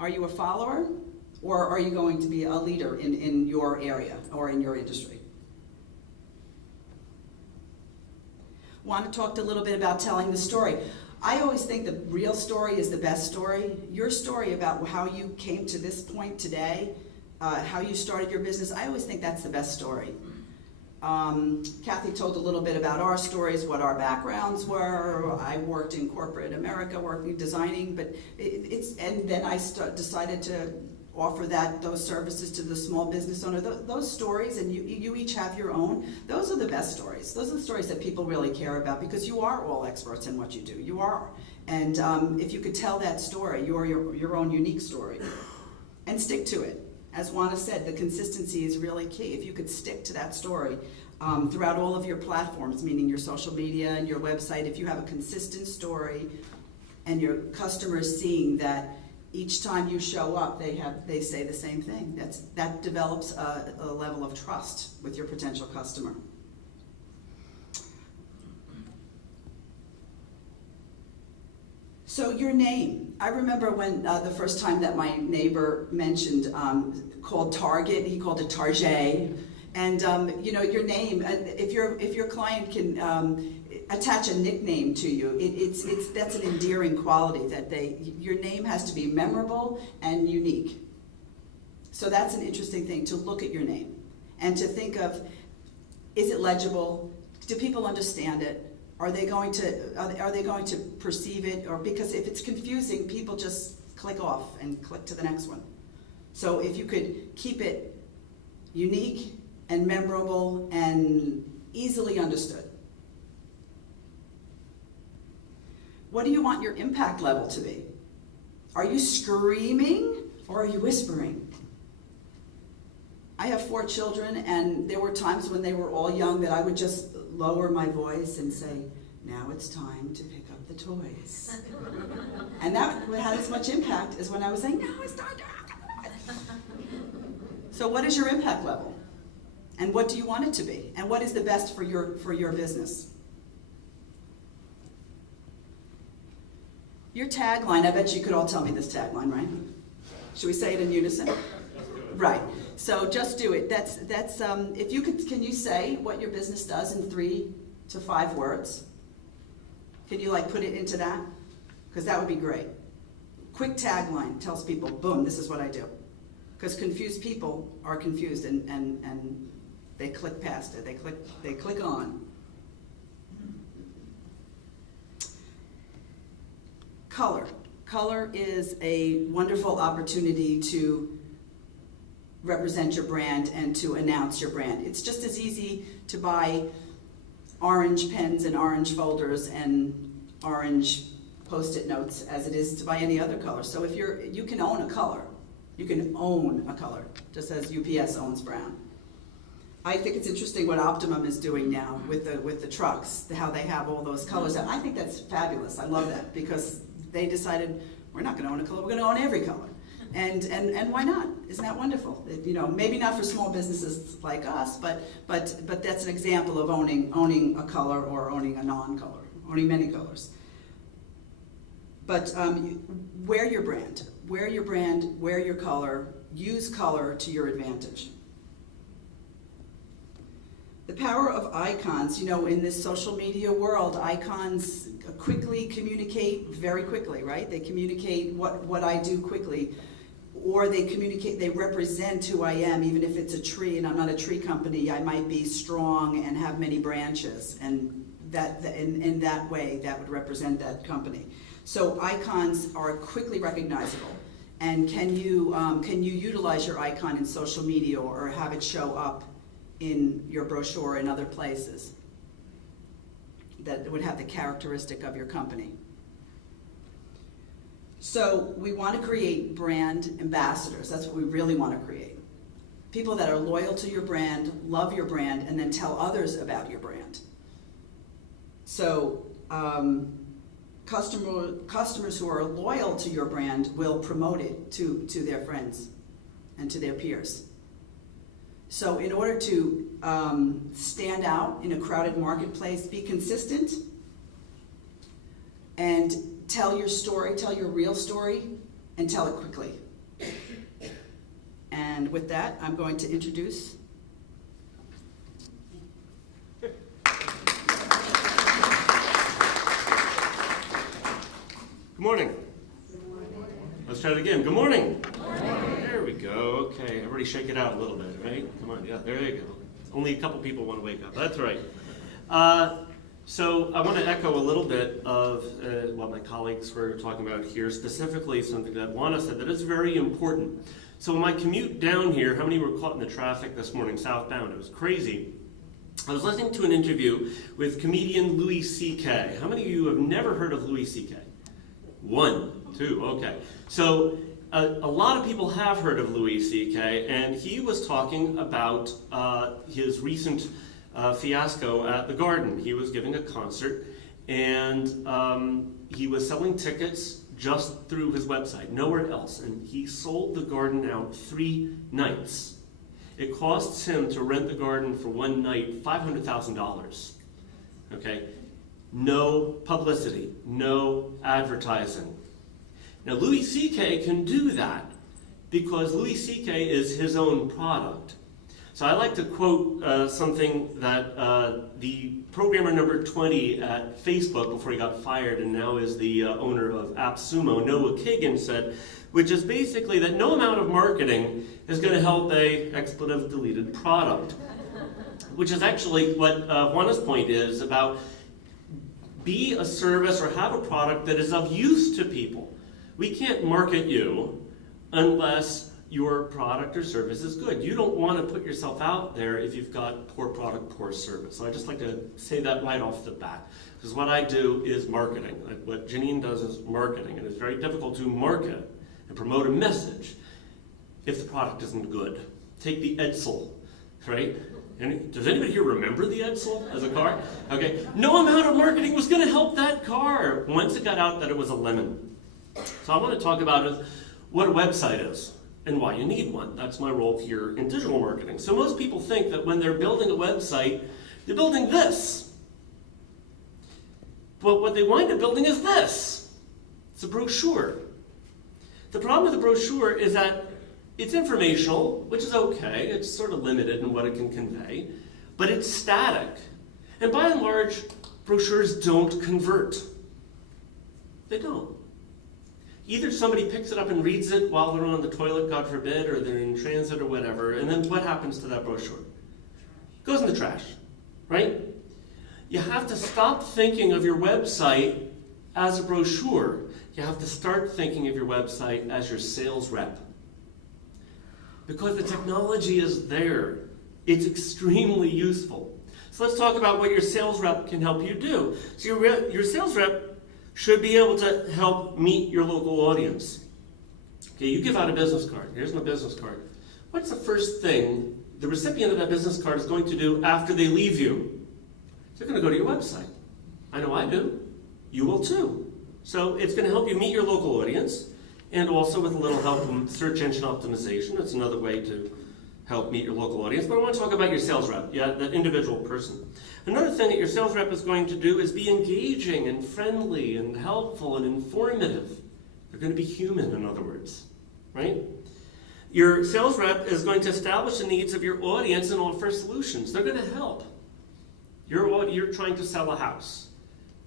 Are you a follower, or are you going to be a leader in your area or in your industry? Juana talked a little bit about telling the story. I always think the real story is the best story. Your story about how you came to this point today, how you started your business, I always think that's the best story. Kathy told a little bit about our stories, what our backgrounds were. I worked in corporate America, working designing, but and then I decided to offer those services to the small business owner. Those stories, and you each have your own, those are the best stories. Those are the stories that people really care about, because you are all experts in what you do. You are. And if you could tell that story, your own unique story, and stick to it. As Juana said, the consistency is really key. If you could stick to that story throughout all of your platforms, meaning your social media and your website, if you have a consistent story and your customers seeing that each time you show up, they say the same thing. That develops a level of trust with your potential customer. So your name. I remember when the first time that my neighbor mentioned called Target, he called it Target. And your name. If your client can attach a nickname to you, that's an endearing quality, that your name has to be memorable and unique. So that's an interesting thing, to look at your name and to think of, is it legible? Do people understand it? Are they going to perceive it? Or because if it's confusing, people just click off and click to the next one. So if you could keep it unique and memorable and easily understood. What do you want your impact level to be? Are you screaming or are you whispering? I have 4 children, and there were times when they were all young that I would just lower my voice and say, now it's time to pick up the toys. And that had as much impact as when I was saying, now it's time to pick up the toys. So what is your impact level? And what do you want it to be? And what is the best for your business? Your tagline, I bet you could all tell me this tagline, right? Should we say it in unison? Right. So just do it. That's if you could, can you say what your business does in 3 to 5 words? Can you put it into that? Because that would be great. Quick tagline tells people, boom, this is what I do. Because confused people are confused and they click past it. They click on. Color. Color is a wonderful opportunity to represent your brand and to announce your brand. It's just as easy to buy orange pens and orange folders and orange Post-it notes as it is to buy any other color. So if you can own a color. You can own a color, just as UPS owns brown. I think it's interesting what Optimum is doing now with the trucks, how they have all those colors. I think that's fabulous. I love that, because they decided we're not going to own a color, we're going to own every color. And why not? Isn't that wonderful? Maybe not for small businesses like us, but that's an example of owning a color or owning a non-color, owning many colors. But wear your brand, wear your color, use color to your advantage. The power of icons, in this social media world, icons quickly communicate very quickly, right? They communicate what I do quickly, or they represent who I am, even if it's a tree and I'm not a tree company. I might be strong and have many branches, and that in that way, that would represent that company. So icons are quickly recognizable. And can you utilize your icon in social media or have it show up in your brochure and other places that would have the characteristic of your company. So we want to create brand ambassadors. That's what we really want to create. People that are loyal to your brand, love your brand, and then tell others about your brand. So customers who are loyal to your brand will promote it to their friends and to their peers. So in order to stand out in a crowded marketplace, be consistent and tell your story, tell your real story, and tell it quickly. And with that, I'm going to introduce Good morning. Let's try it again. Good morning. There we go. Okay, everybody shake it out a little bit, right? Come on, yeah, there you go. Only a couple people want to wake up. That's right. So I want to echo a little bit of what my colleagues were talking about here, specifically something that Juana said that is very important. So on my commute down here, how many were caught in the traffic this morning southbound? It was crazy. I was listening to an interview with comedian Louis C.K. How many of you have never heard of Louis C.K.? 1, 2, okay. So a lot of people have heard of Louis C.K., and he was talking about his recent fiasco at the Garden. He was giving a concert, and he was selling tickets just through his website, nowhere else, and he sold the Garden out 3 nights. It costs him to rent the Garden for 1 night $500,000. Okay? No publicity, no advertising. Now, Louis C.K. can do that because Louis C.K. is his own product. So I like to quote something that the programmer number 20 at Facebook, before he got fired and now is the owner of AppSumo, Noah Kagan, said, which is basically that no amount of marketing is going to help a expletive deleted product, which is actually what Juana's point is about. Be a service or have a product that is of use to people. We can't market you unless your product or service is good. You don't want to put yourself out there if you've got poor product, poor service. So I just like to say that right off the bat, because what I do is marketing. What Janeen does is marketing, and it's very difficult to market and promote a message if the product isn't good. Take the Edsel, right? Does anybody here remember the Edsel as a car? Okay, no amount of marketing was going to help that car once it got out that it was a lemon. So I want to talk about what a website is and why you need one. That's my role here in digital marketing. So most people think that when they're building a website, they're building this. But what they wind up building is this. It's a brochure. The problem with the brochure is that it's informational, which is okay. It's sort of limited in what it can convey, but it's static. And by and large, brochures don't convert. They don't. Either somebody picks it up and reads it while they're on the toilet, God forbid, or they're in transit or whatever, and then what happens to that brochure? It goes in the trash, right? You have to stop thinking of your website as a brochure. You have to start thinking of your website as your sales rep. Because the technology is there. It's extremely useful. So let's talk about what your sales rep can help you do. So your sales rep should be able to help meet your local audience. Okay, you give out a business card. Here's my business card. What's the first thing the recipient of that business card is going to do after they leave you? They're going to go to your website. I know I do. You will too. So it's going to help you meet your local audience, and also with a little help from search engine optimization. That's another way to help meet your local audience. But I want to talk about your sales rep, that individual person. Another thing that your sales rep is going to do is be engaging and friendly and helpful and informative. They're going to be human, in other words, right? Your sales rep is going to establish the needs of your audience and offer solutions. They're going to help. You're trying to sell a house,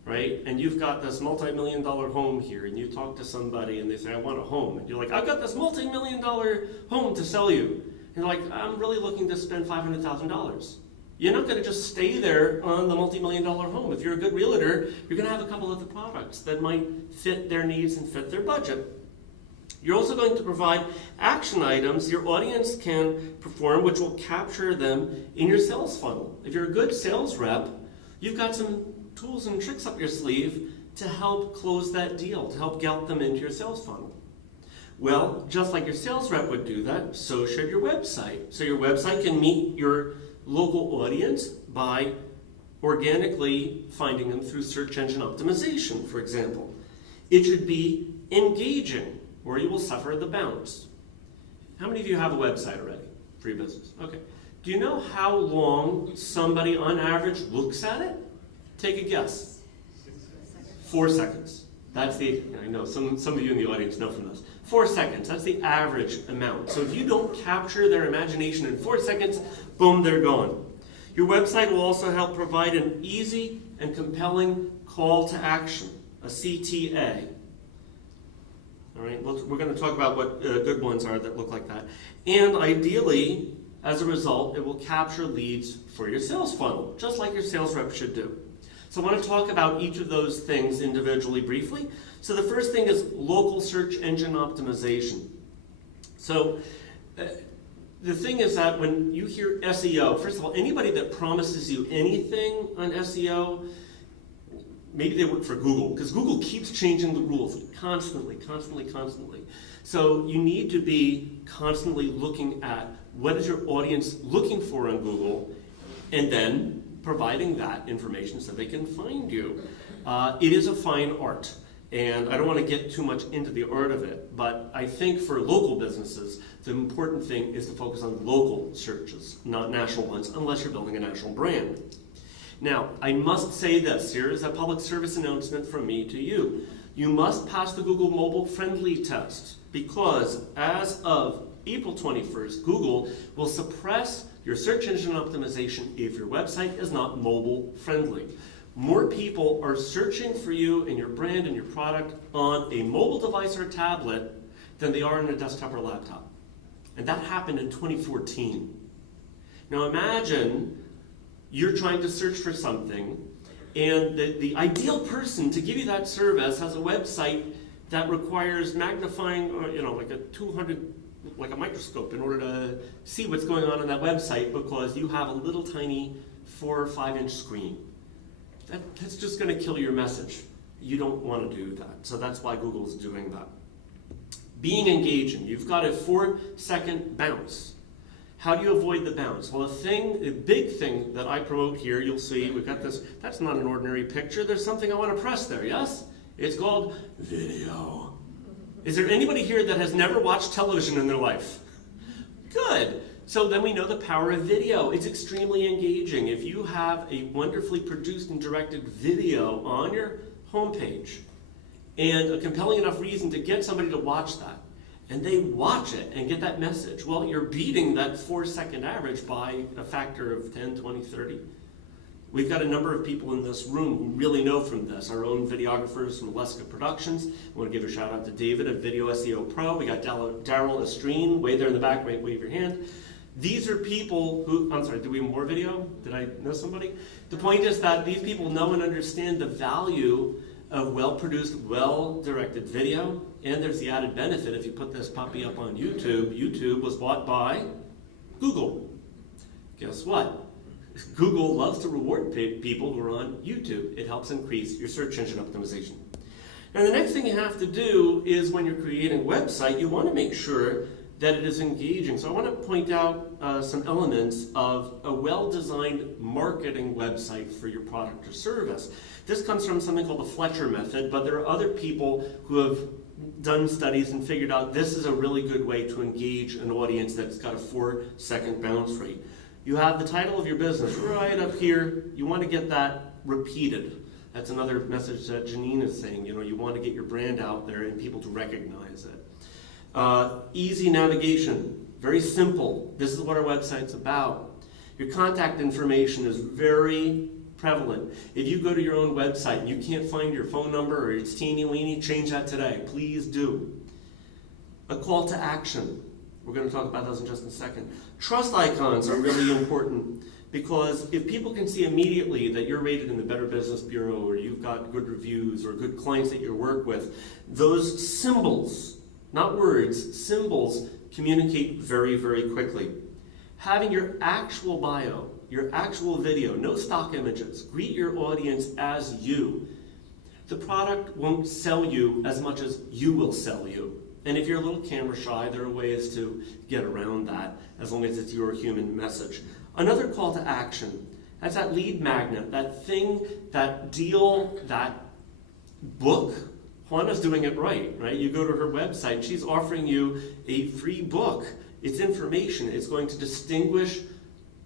right? And you've got this multi-million-dollar home here, and you talk to somebody and they say, I want a home. And you're like, I've got this multi-million-dollar home to sell you. And you're like, I'm really looking to spend $500,000. You're not going to just stay there on the multi-million-dollar home. If you're a good realtor, you're going to have a couple of the products that might fit their needs and fit their budget. You're also going to provide action items your audience can perform, which will capture them in your sales funnel. If you're a good sales rep, you've got some tools and tricks up your sleeve to help close that deal, to help get them into your sales funnel. Well, just like your sales rep would do that, so should your website. So your website can meet your local audience by organically finding them through search engine optimization, for example. It should be engaging, or you will suffer the bounce. How many of you have a website already for your business? Okay. Do you know how long somebody on average looks at it? Take a guess. 4 seconds. That's the, I know some of you in the audience know from this. 4 seconds, that's the average amount. So if you don't capture their imagination in 4 seconds, boom, they're gone. Your website will also help provide an easy and compelling call to action, a CTA. All right, we're going to talk about what good ones are that look like that. And ideally, as a result, it will capture leads for your sales funnel, just like your sales rep should do. So I want to talk about each of those things individually briefly. So the first thing is local search engine optimization. So the thing is that when you hear SEO, first of all, anybody that promises you anything on SEO, maybe they work for Google, because Google keeps changing the rules constantly. So you need to be constantly looking at what is your audience looking for on Google, and then providing that information so they can find you. It is a fine art, and I don't want to get too much into the art of it, but I think for local businesses, the important thing is to focus on local searches, not national ones, unless you're building a national brand. Now, I must say this. Here is a public service announcement from me to you. You must pass the Google Mobile Friendly test, because as of April 21st, Google will suppress your search engine optimization if your website is not mobile friendly. More people are searching for you and your brand and your product on a mobile device or tablet than they are on a desktop or laptop. And that happened in 2014. Now imagine you're trying to search for something, and the ideal person to give you that service has a website that requires magnifying, like a microscope in order to see what's going on that website, because you have a little tiny 4 or 5 inch screen. That's just going to kill your message. You don't want to do that. So that's why Google's doing that. Being engaging. You've got a 4-second bounce. How do you avoid the bounce? Well, a big thing that I promote here, you'll see, we've got this, that's not an ordinary picture. There's something I want to press there, yes? It's called video. Is there anybody here that has never watched television in their life? Good. So then we know the power of video. It's extremely engaging. If you have a wonderfully produced and directed video on your homepage and a compelling enough reason to get somebody to watch that, and they watch it and get that message, well, you're beating that 4-second average by a factor of 10, 20, 30. We've got a number of people in this room who really know from this. Our own videographers from Leska Productions. I want to give a shout out to David at Video SEO Pro. We got Daryl Estreen way there in the back. Wave your hand. These are people who, I'm sorry, do we have more video? Did I know somebody? The point is that these people know and understand the value of well-produced, well-directed video. And there's the added benefit if you put this puppy up on YouTube. YouTube was bought by Google. Guess what? Google loves to reward people who are on YouTube. It helps increase your search engine optimization. Now the next thing you have to do is when you're creating a website, you want to make sure that it is engaging. So I want to point out some elements of a well-designed marketing website for your product or service. This comes from something called the Fletcher method, but there are other people who have done studies and figured out this is a really good way to engage an audience that's got a 4-second bounce rate. You have the title of your business right up here. You want to get that repeated. That's another message that Janeen is saying. You want to get your brand out there and people to recognize it. Easy navigation, very simple. This is what our website's about. Your contact information is very prevalent. If you go to your own website and you can't find your phone number or it's teeny-weeny, change that today. Please do. A call to action. We're going to talk about those in just a second. Trust icons are really important because if people can see immediately that you're rated in the Better Business Bureau or you've got good reviews or good clients that you work with, those symbols not words, symbols communicate very, very quickly. Having your actual bio, your actual video, no stock images, greet your audience as you. The product won't sell you as much as you will sell you. And if you're a little camera shy, there are ways to get around that, as long as it's your human message. Another call to action, that's that lead magnet, that thing, that deal, that book. Juana's doing it right? You go to her website, she's offering you a free book. It's information. It's going to distinguish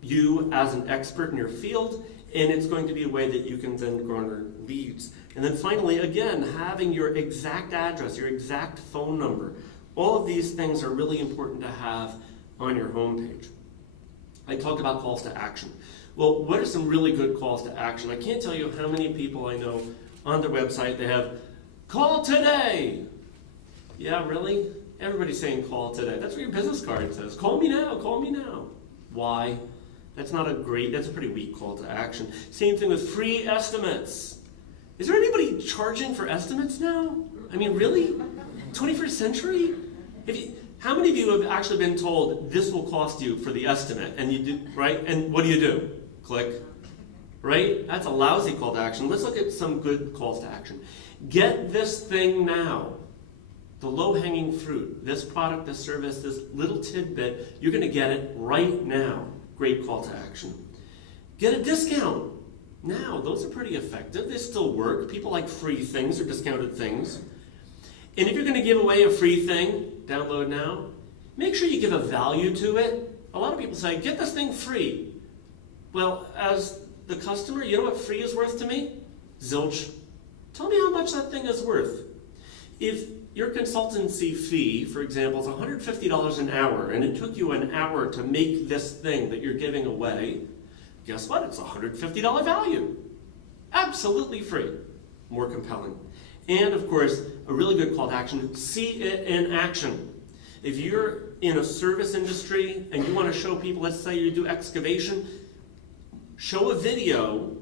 you as an expert in your field, and it's going to be a way that you can then garner leads. And then finally, again, having your exact address, your exact phone number. All of these things are really important to have on your homepage. I talked about calls to action. Well, what are some really good calls to action? I can't tell you how many people I know on their website, they have, call today. Yeah, really? Everybody's saying call today. That's what your business card says. Call me now, call me now. Why? That's a pretty weak call to action. Same thing with free estimates. Is there anybody charging for estimates now? I mean, really? 21st century? How many of you have actually been told this will cost you for the estimate? And you do, right? And what do? Click. Right? That's a lousy call to action. Let's look at some good calls to action. Get this thing now. The low-hanging fruit, this product, this service, this little tidbit, you're going to get it right now. Great call to action. Get a discount now. Those are pretty effective. They still work. People like free things or discounted things. And if you're going to give away a free thing, download now, make sure you give a value to it. A lot of people say, get this thing free. Well, as the customer, you know what free is worth to me? Zilch. Tell me how much that thing is worth. If your consultancy fee, for example, is $150 an hour, and it took you an hour to make this thing that you're giving away, guess what? It's a $150 value. Absolutely free. More compelling. And of course, a really good call to action, see it in action. If you're in a service industry and you want to show people, let's say you do excavation, show a video,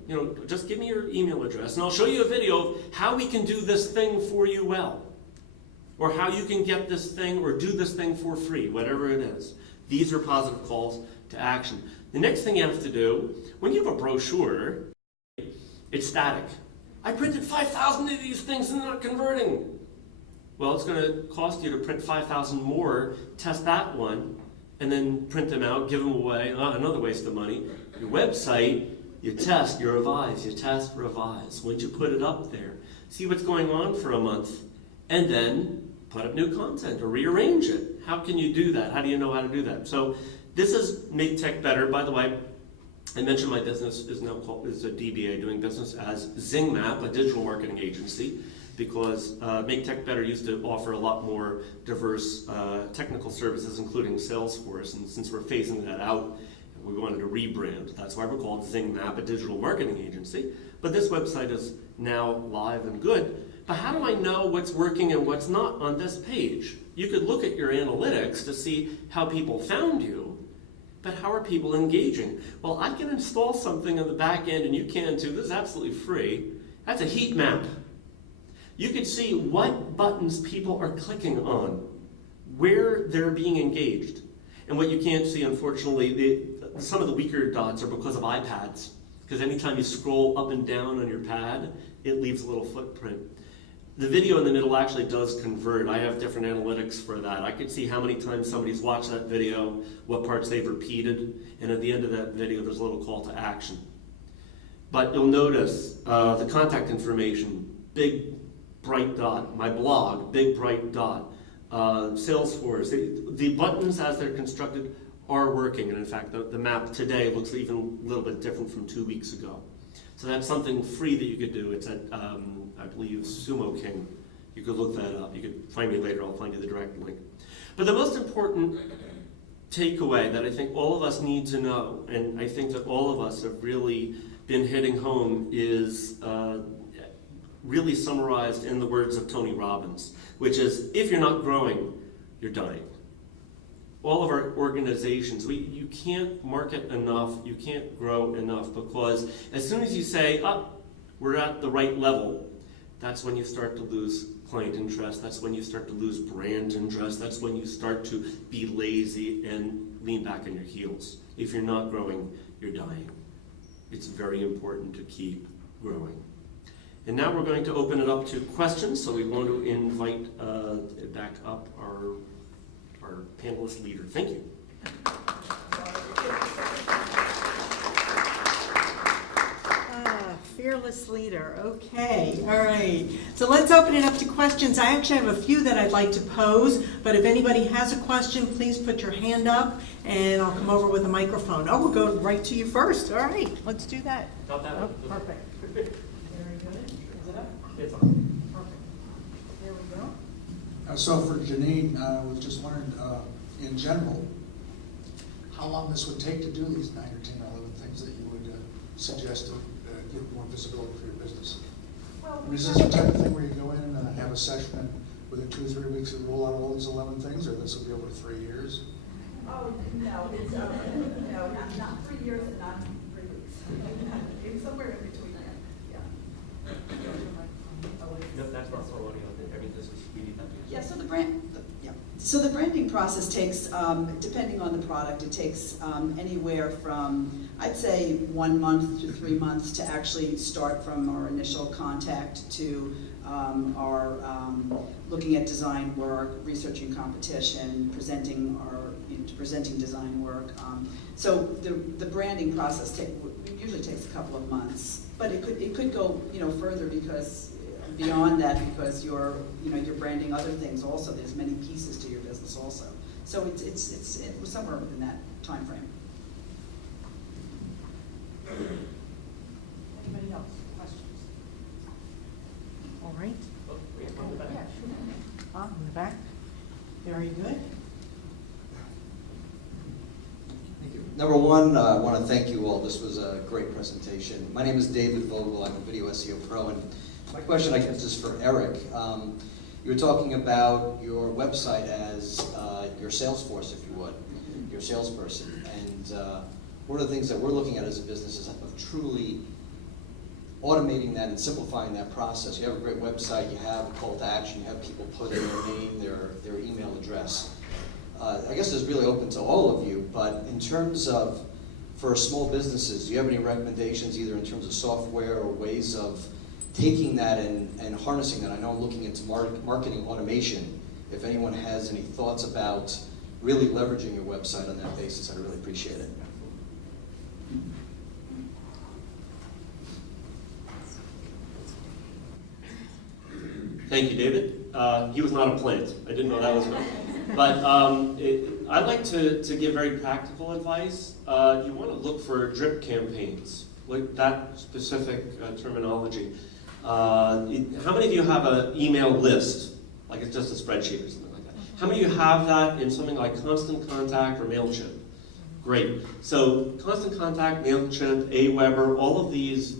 just give me your email address and I'll show you a video of how we can do this thing for you well. Or how you can get this thing or do this thing for free, whatever it is. These are positive calls to action. The next thing you have to do, when you have a brochure, it's static. I printed 5,000 of these things and they're not converting. Well, it's going to cost you to print 5,000 more, test that one, and then print them out, give them away. Another waste of money. Your website, you test, you revise, you test, revise. Once you put it up there, see what's going on for a month, and then put up new content or rearrange it. How can you do that? How do you know how to do that? So this is Make Tech Better. By the way, I mentioned my business is a DBA, doing business as ZingMap, a digital marketing agency, because Make Tech Better used to offer a lot more diverse technical services, including Salesforce. And since we're phasing that out, we wanted to rebrand. That's why we're called ZingMap, a digital marketing agency. But this website is now live and good. But how do I know what's working and what's not on this page? You could look at your analytics to see how people found you, but how are people engaging? Well, I can install something on the back end, and you can too. This is absolutely free. That's a heat map. You can see what buttons people are clicking on, where they're being engaged. And what you can't see, unfortunately, some of the weaker dots are because of iPads, because anytime you scroll up and down on your pad, it leaves a little footprint. The video in the middle actually does convert. I have different analytics for that. I can see how many times somebody's watched that video, what parts they've repeated, and at the end of that video there's a little call to action. But you'll notice the contact information, big bright dot. My blog, big bright dot. Salesforce, the buttons as they're constructed are working, and in fact the map today looks even a little bit different from 2 weeks ago. So that's something free that you could do. It's at, I believe, Sumo King. You could look that up. You could find me later. I'll find you the direct link. But the most important takeaway that I think all of us need to know, and I think that all of us have really been hitting home, is really summarized in the words of Tony Robbins, which is, if you're not growing, you're dying. All of our organizations, you can't market enough, you can't grow enough, because as soon as you say, we're at the right level, that's when you start to lose client interest. That's when you start to lose brand interest. That's when you start to be lazy and lean back on your heels. If you're not growing, you're dying. It's very important to keep growing. And now we're going to open it up to questions. So we want to invite back up our panelist leader. Thank you. Fearless leader. Okay, all right. So let's open it up to questions. I actually have a few that I'd like to pose, but if anybody has a question, please put your hand up and I'll come over with a microphone. Oh, we'll go right to you first. All right, let's do that. Got that? Oh, perfect. Very good. Is it up? It's on. Perfect. There we go. So for Janeen, I was just wondering, in general, how long this would take to do these 9 or 10 or 11 things that you would suggest to get more visibility for your business? I mean, is this the type of thing where you go in and have a session and within 2 or 3 weeks you roll out all these 11 things, or this will be over 3 years? Oh, no, it's, no, not 3 years and not 3 weeks. It's somewhere in between there, yeah. No, that's not for audio. I mean, this is, we need that. Yeah, so the branding process takes, depending on the product, it takes anywhere from, I'd say, 1 month to 3 months to actually start from our initial contact to our looking at design work, researching competition, presenting presenting design work. So the branding process usually takes a couple of months, but it could go further because beyond that, because you're branding other things also. There's many pieces to your business also. So it was somewhere within that time frame. Anybody else? Questions? All right. Oh, we have one in the back. Yeah, sure. In the back. Very good. Thank you. Number one, I want to thank you all. This was a great presentation. My name is David Vogel. I'm a Video SEO Pro, and my question, I guess, is for Erik. You were talking about your website as your sales force, if you would, your salesperson. And one of the things that we're looking at as a business is of truly automating that and simplifying that process. You have a great website, you have a call to action, you have people put in their name, their email address. I guess it's really open to all of you, but in terms of, for small businesses, do you have any recommendations either in terms of software or ways of taking that and harnessing that? I know I'm looking into marketing automation. If anyone has any thoughts about really leveraging your website on that basis, I'd really appreciate it. Thank you, David. He was not a plant. I didn't know that was right. But I like to give very practical advice. You want to look for drip campaigns, like that specific terminology. How many of you have an email list? Like it's just a spreadsheet or something like that. How many of you have that in something like Constant Contact or MailChimp? Great. So Constant Contact, MailChimp, Aweber, all of these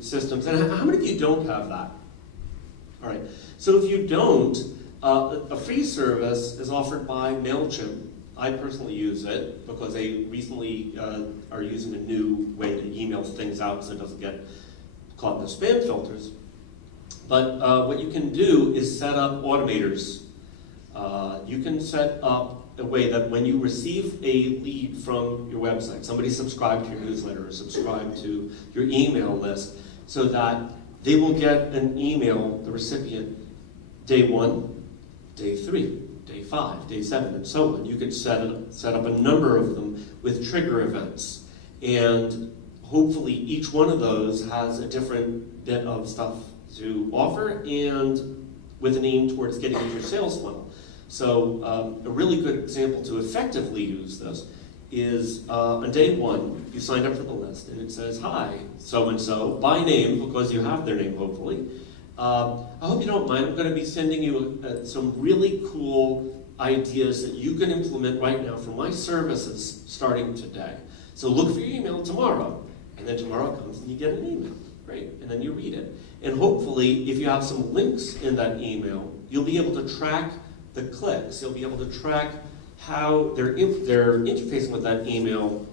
systems. And how many of you don't have that? All right. So if you don't, a free service is offered by MailChimp. I personally use it because they recently are using a new way to email things out so it doesn't get caught in the spam filters. But what you can do is set up automators. You can set up a way that when you receive a lead from your website, somebody subscribed to your newsletter or subscribed to your email list, so that they will get an email, the recipient, day 1, day 3, day 5, day 7, and so on. You could set up a number of them with trigger events. And hopefully each one of those has a different bit of stuff to offer and with an aim towards getting into your sales funnel. So a really good example to effectively use this is on day 1, you signed up for the list and it says, hi, so-and-so, by name, because you have their name hopefully. I hope you don't mind, I'm going to be sending you some really cool ideas that you can implement right now for my services starting today. So look for your email tomorrow, and then tomorrow comes and you get an email. Great, and then you read it. And hopefully, if you have some links in that email, you'll be able to track the clicks. You'll be able to track how they're interfacing with that email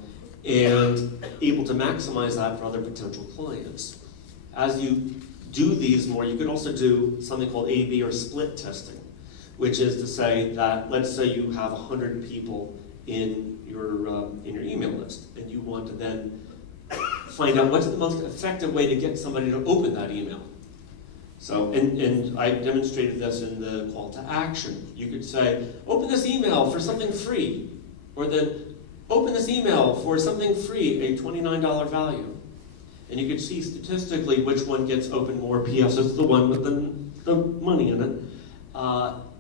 and able to maximize that for other potential clients. As you do these more, you could also do something called A/B or split testing, which is to say that, let's say you have 100 people in your email list, and you want to then find out what's the most effective way to get somebody to open that email. So, and I demonstrated this in the call to action. You could say, open this email for something free, or then open this email for something free, a $29 value. And you could see statistically which one gets opened more. P.S. It's the one with the money in it.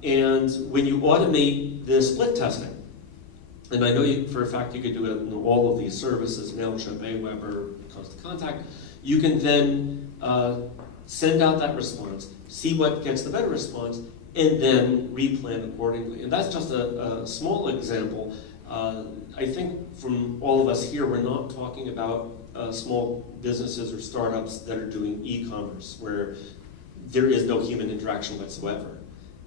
And when you automate the split testing, and I know for a fact you could do it in all of these services, MailChimp, Aweber, Constant Contact, you can then send out that response, see what gets the better response, and then replan accordingly. And that's just a small example. I think from all of us here, we're not talking about small businesses or startups that are doing e-commerce, where there is no human interaction whatsoever.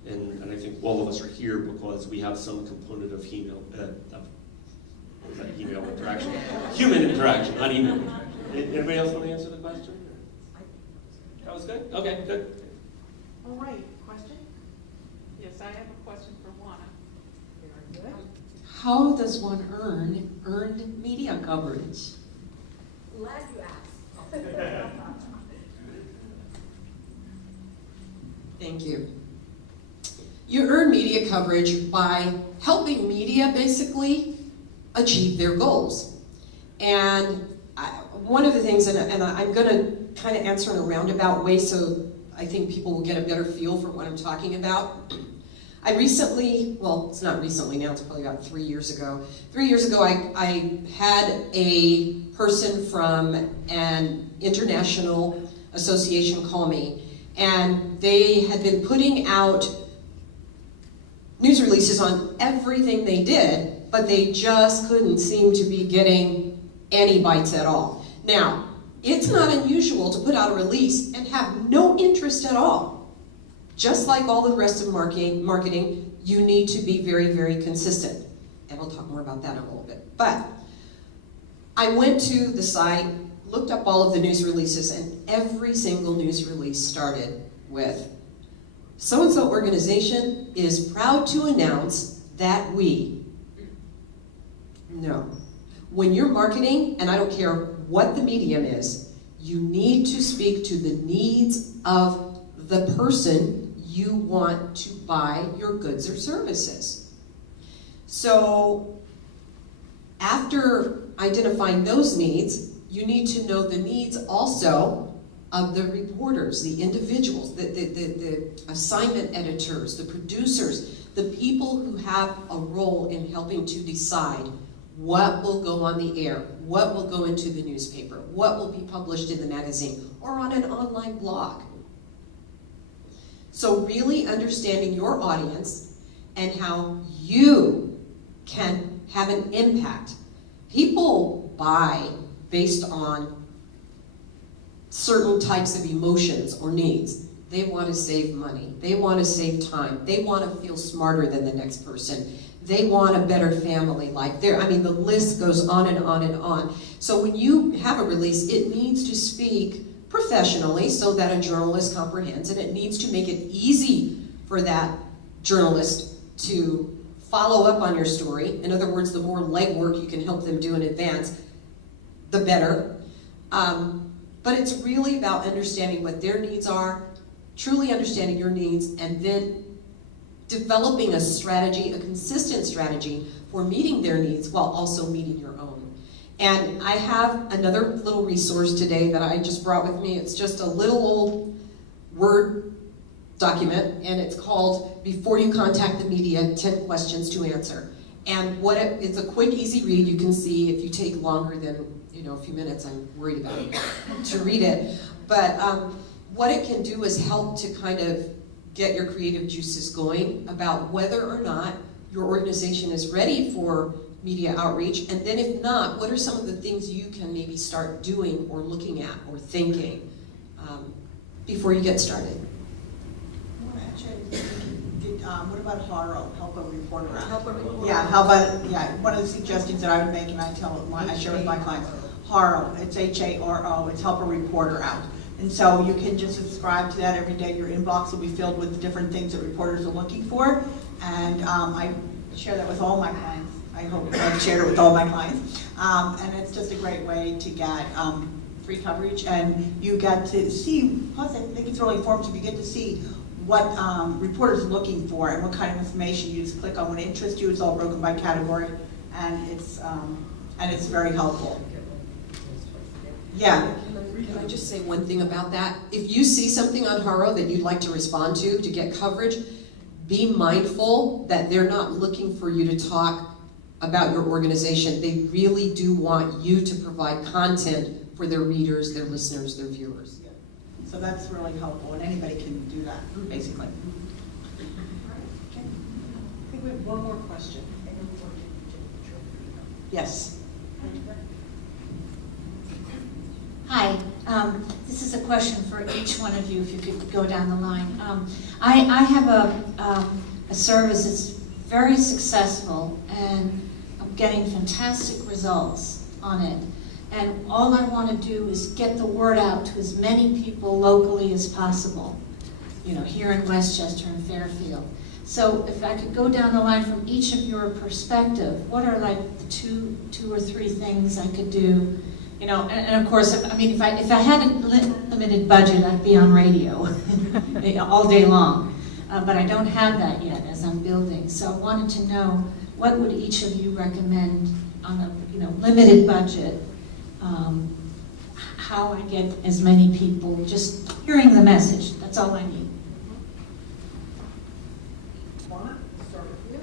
And I think all of us are here because we have some component of email interaction. Human interaction, not email interaction. Anybody else want to answer the question? That was good? Okay, good. All right, question? Yes, I have a question for Juana. Very good. How does one earn earned media coverage? Glad you asked. Thank you. You earn media coverage by helping media basically achieve their goals. And one of the things, and I'm going to kind of answer in a roundabout way so I think people will get a better feel for what I'm talking about. I recently, well, it's not recently now, it's probably about 3 years ago. 3 years ago, I had a person from an international association call me, and they had been putting out news releases on everything they did, but they just couldn't seem to be getting any bites at all. Now, it's not unusual to put out a release and have no interest at all. Just like all the rest of marketing, you need to be very, very consistent. And we'll talk more about that in a little bit. But I went to the site, looked up all of the news releases, and every single news release started with, so-and-so organization is proud to announce that we. No. When you're marketing, and I don't care what the medium is, you need to speak to the needs of the person you want to buy your goods or services. So after identifying those needs, you need to know the needs also of the reporters, the individuals, the assignment editors, the producers, the people who have a role in helping to decide what will go on the air, what will go into the newspaper, what will be published in the magazine, or on an online blog. So really understanding your audience and how you can have an impact. People buy based on certain types of emotions or needs. They want to save money. They want to save time. They want to feel smarter than the next person. They want a better family life. The list goes on and on and on. So when you have a release, it needs to speak professionally so that a journalist comprehends, and it needs to make it easy for that journalist to follow up on your story. In other words, the more legwork you can help them do in advance, the better. But it's really about understanding what their needs are, truly understanding your needs, and then developing a strategy, a consistent strategy for meeting their needs while also meeting your own. And I have another little resource today that I just brought with me. It's just a little old Word document, and it's called Before You Contact the Media, 10 Questions to Answer. And it's a quick, easy read. You can see if you take longer than a few minutes, I'm worried about it, to read it. But what it can do is help to kind of get your creative juices going about whether or not your organization is ready for media outreach, and then if not, what are some of the things you can maybe start doing or looking at or thinking before you get started. What about HARO, help a reporter out? Help a reporter. Yeah, how about, one of the suggestions that I would make, and I share with my clients, HARO, it's H-A-R-O, it's help a reporter out. And so you can just subscribe to that every day. Your inbox will be filled with different things that reporters are looking for. And I share that with all my clients. I hope I've shared it with all my clients. And it's just a great way to get free coverage. And you get to see, plus I think it's really informative, you get to see what reporters are looking for and what kind of information. You just click on what interests you. It's all broken by category. And it's very helpful. Yeah. Can I just say one thing about that? If you see something on Haro that you'd like to respond to get coverage, be mindful that they're not looking for you to talk about your organization. They really do want you to provide content for their readers, their listeners, their viewers. So that's really helpful, and anybody can do that, basically. Okay. I think we have one more question. Yes. Hi, this is a question for each one of you, if you could go down the line. I have a service that's very successful, and I'm getting fantastic results on it. And all I want to do is get the word out to as many people locally as possible, you know, here in Westchester and Fairfield. So if I could go down the line from each of your perspective, what are like the two or three things I could do? You know, and of course, I mean, if I had a limited budget, I'd be on radio all day long. But I don't have that yet as I'm building. So I wanted to know, what would each of you recommend on a limited budget? How I get as many people just hearing the message. That's all I need. Juana, start with you.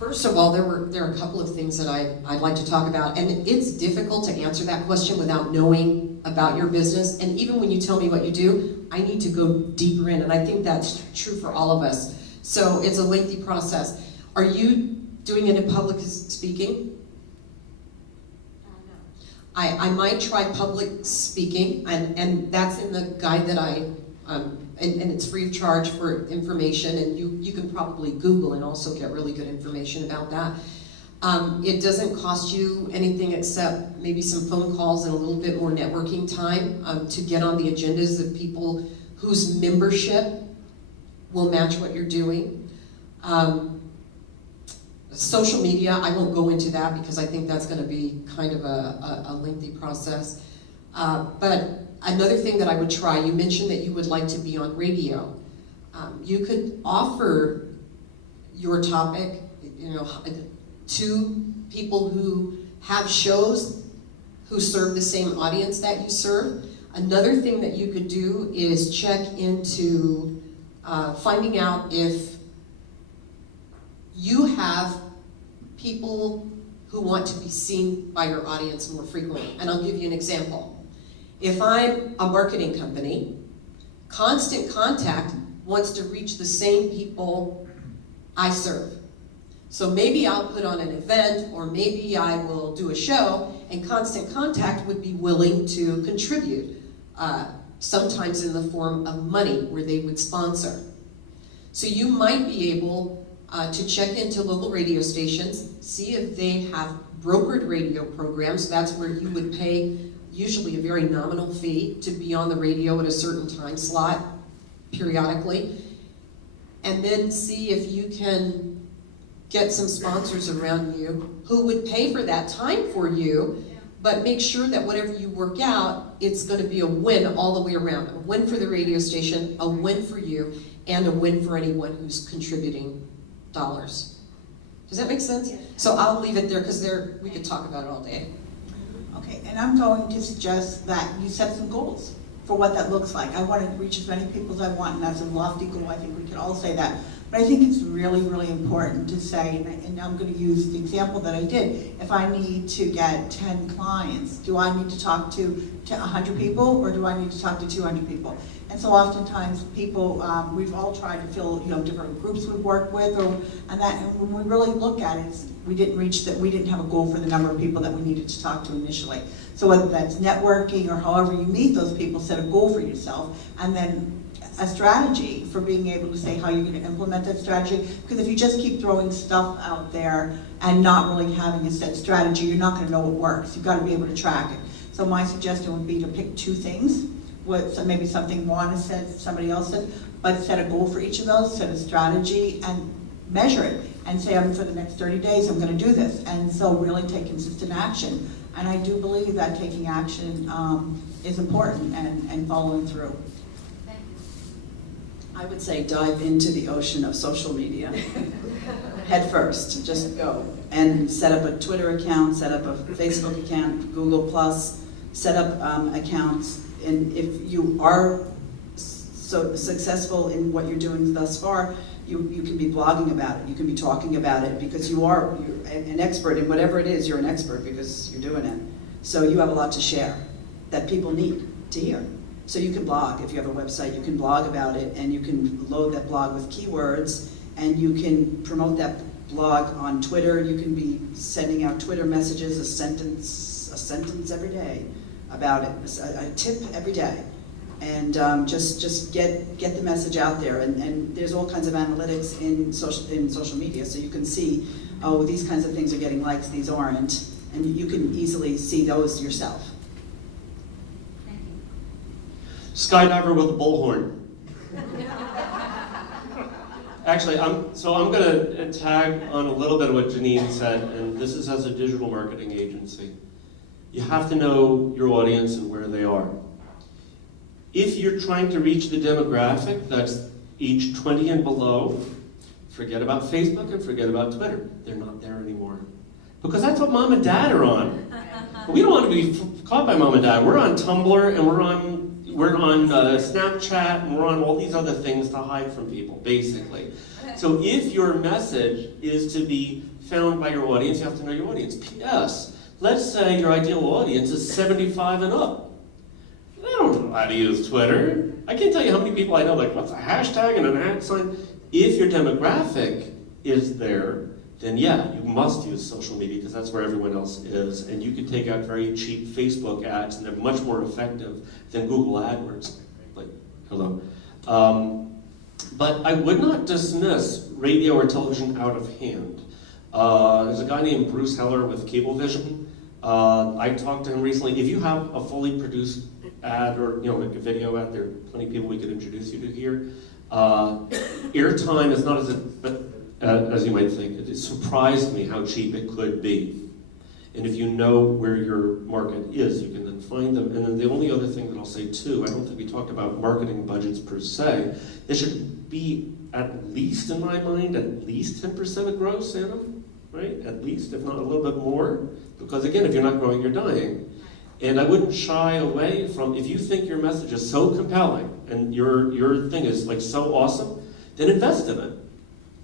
First of all, there are a couple of things that I'd like to talk about, and it's difficult to answer that question without knowing about your business. And even when you tell me what you do, I need to go deeper in, and I think that's true for all of us. So it's a lengthy process. Are you doing it in public speaking? I might try public speaking, and that's in the guide that and it's free of charge for information, and you can probably Google and also get really good information about that. It doesn't cost you anything except maybe some phone calls and a little bit more networking time to get on the agendas of people whose membership will match what you're doing. Social media, I won't go into that because I think that's going to be kind of a lengthy process. But another thing that I would try, you mentioned that you would like to be on radio. You could offer your topic, to people who have shows who serve the same audience that you serve. Another thing that you could do is check into finding out if you have people who want to be seen by your audience more frequently. And I'll give you an example. If I'm a marketing company, Constant Contact wants to reach the same people I serve. So maybe I'll put on an event, or maybe I will do a show, and Constant Contact would be willing to contribute, sometimes in the form of money, where they would sponsor. So you might be able to check into local radio stations, see if they have brokered radio programs. That's where you would pay usually a very nominal fee to be on the radio at a certain time slot periodically, and then see if you can get some sponsors around you who would pay for that time for you, but make sure that whatever you work out, it's going to be a win all the way around. A win for the radio station, a win for you, and a win for anyone who's contributing dollars. Does that make sense? So I'll leave it there because we could talk about it all day. Okay, and I'm going to suggest that you set some goals for what that looks like. I want to reach as many people as I want, and that's a lofty goal. I think we could all say that. But I think it's really, really important to say, and I'm going to use the example that I did. If I need to get 10 clients, do I need to talk to 100 people, or do I need to talk to 200 people? And so oftentimes people, we've all tried to fill, different groups we work with, and when we really look at it, we didn't have a goal for the number of people that we needed to talk to initially. So whether that's networking or however you meet those people, set a goal for yourself, and then a strategy for being able to say how you're going to implement that strategy. Because if you just keep throwing stuff out there and not really having a set strategy, you're not going to know what works. You've got to be able to track it. So my suggestion would be to pick 2 things. what, so maybe something Juana said, somebody else said, but set a goal for each of those, set a strategy, and measure it, and say, for the next 30 days, I'm gonna do this, and so really take consistent action. And I do believe that taking action is important, and following through. I would say dive into the ocean of social media. Head first, just go. And set up a Twitter account, set up a Facebook account, Google+, set up accounts. And if you are so successful in what you're doing thus far, you can be blogging about it, you can be talking about it, because you're an expert in whatever it is, you're an expert because you're doing it. So you have a lot to share that people need to hear. So you can blog, if you have a website, you can blog about it, and you can load that blog with keywords, and you can promote that blog on Twitter. You can be sending out Twitter messages, a sentence every day about it, a tip every day. And just get the message out there. And there's all kinds of analytics in social media, so you can see, oh, these kinds of things are getting likes, these aren't, and you can easily see those yourself. Skydiver with a bullhorn. Actually, I'm going to tag on a little bit of what Janeen said, and this is as a digital marketing agency. You have to know your audience and where they are. If you're trying to reach the demographic that's age 20 and below, forget about Facebook and forget about Twitter. They're not there anymore. Because that's what mom and dad are on. But we don't want to be caught by mom and dad. We're on Tumblr, and we're on Snapchat, and we're on all these other things to hide from people, basically. So if your message is to be found by your audience, you have to know your audience. P.S. Let's say your ideal audience is 75 and up. They don't know how to use Twitter. I can't tell you how many people I know, like, what's a hashtag and an @ If your demographic is there, then yeah, you must use social media because that's where everyone else is. And you can take out very cheap Facebook ads, and they're much more effective than Google AdWords. Like, hello. But I would not dismiss radio or television out of hand. There's a guy named Bruce Heller with Cablevision. I talked to him recently. If you have a fully produced ad or like a video ad, there are plenty of people we could introduce you to here. Airtime is not as you might think. It surprised me how cheap it could be. And if you know where your market is, you can then find them. And then the only other thing that I'll say too, I don't think we talked about marketing budgets per se. They should be at least, in my mind, at least 10% of gross in them, right? At least, if not a little bit more. Because again, if you're not growing, you're dying. And I wouldn't shy away from, if you think your message is so compelling and your thing is like so awesome, then invest in it.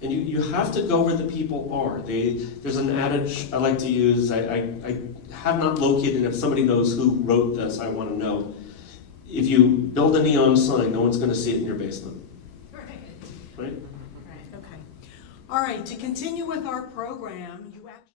And you have to go where the people are. There's an adage I like to use. I have not located, and if somebody knows who wrote this, I want to know. If you build a neon sign, no one's going to see it in your basement. Right? Okay. All right, to continue with our program, you actually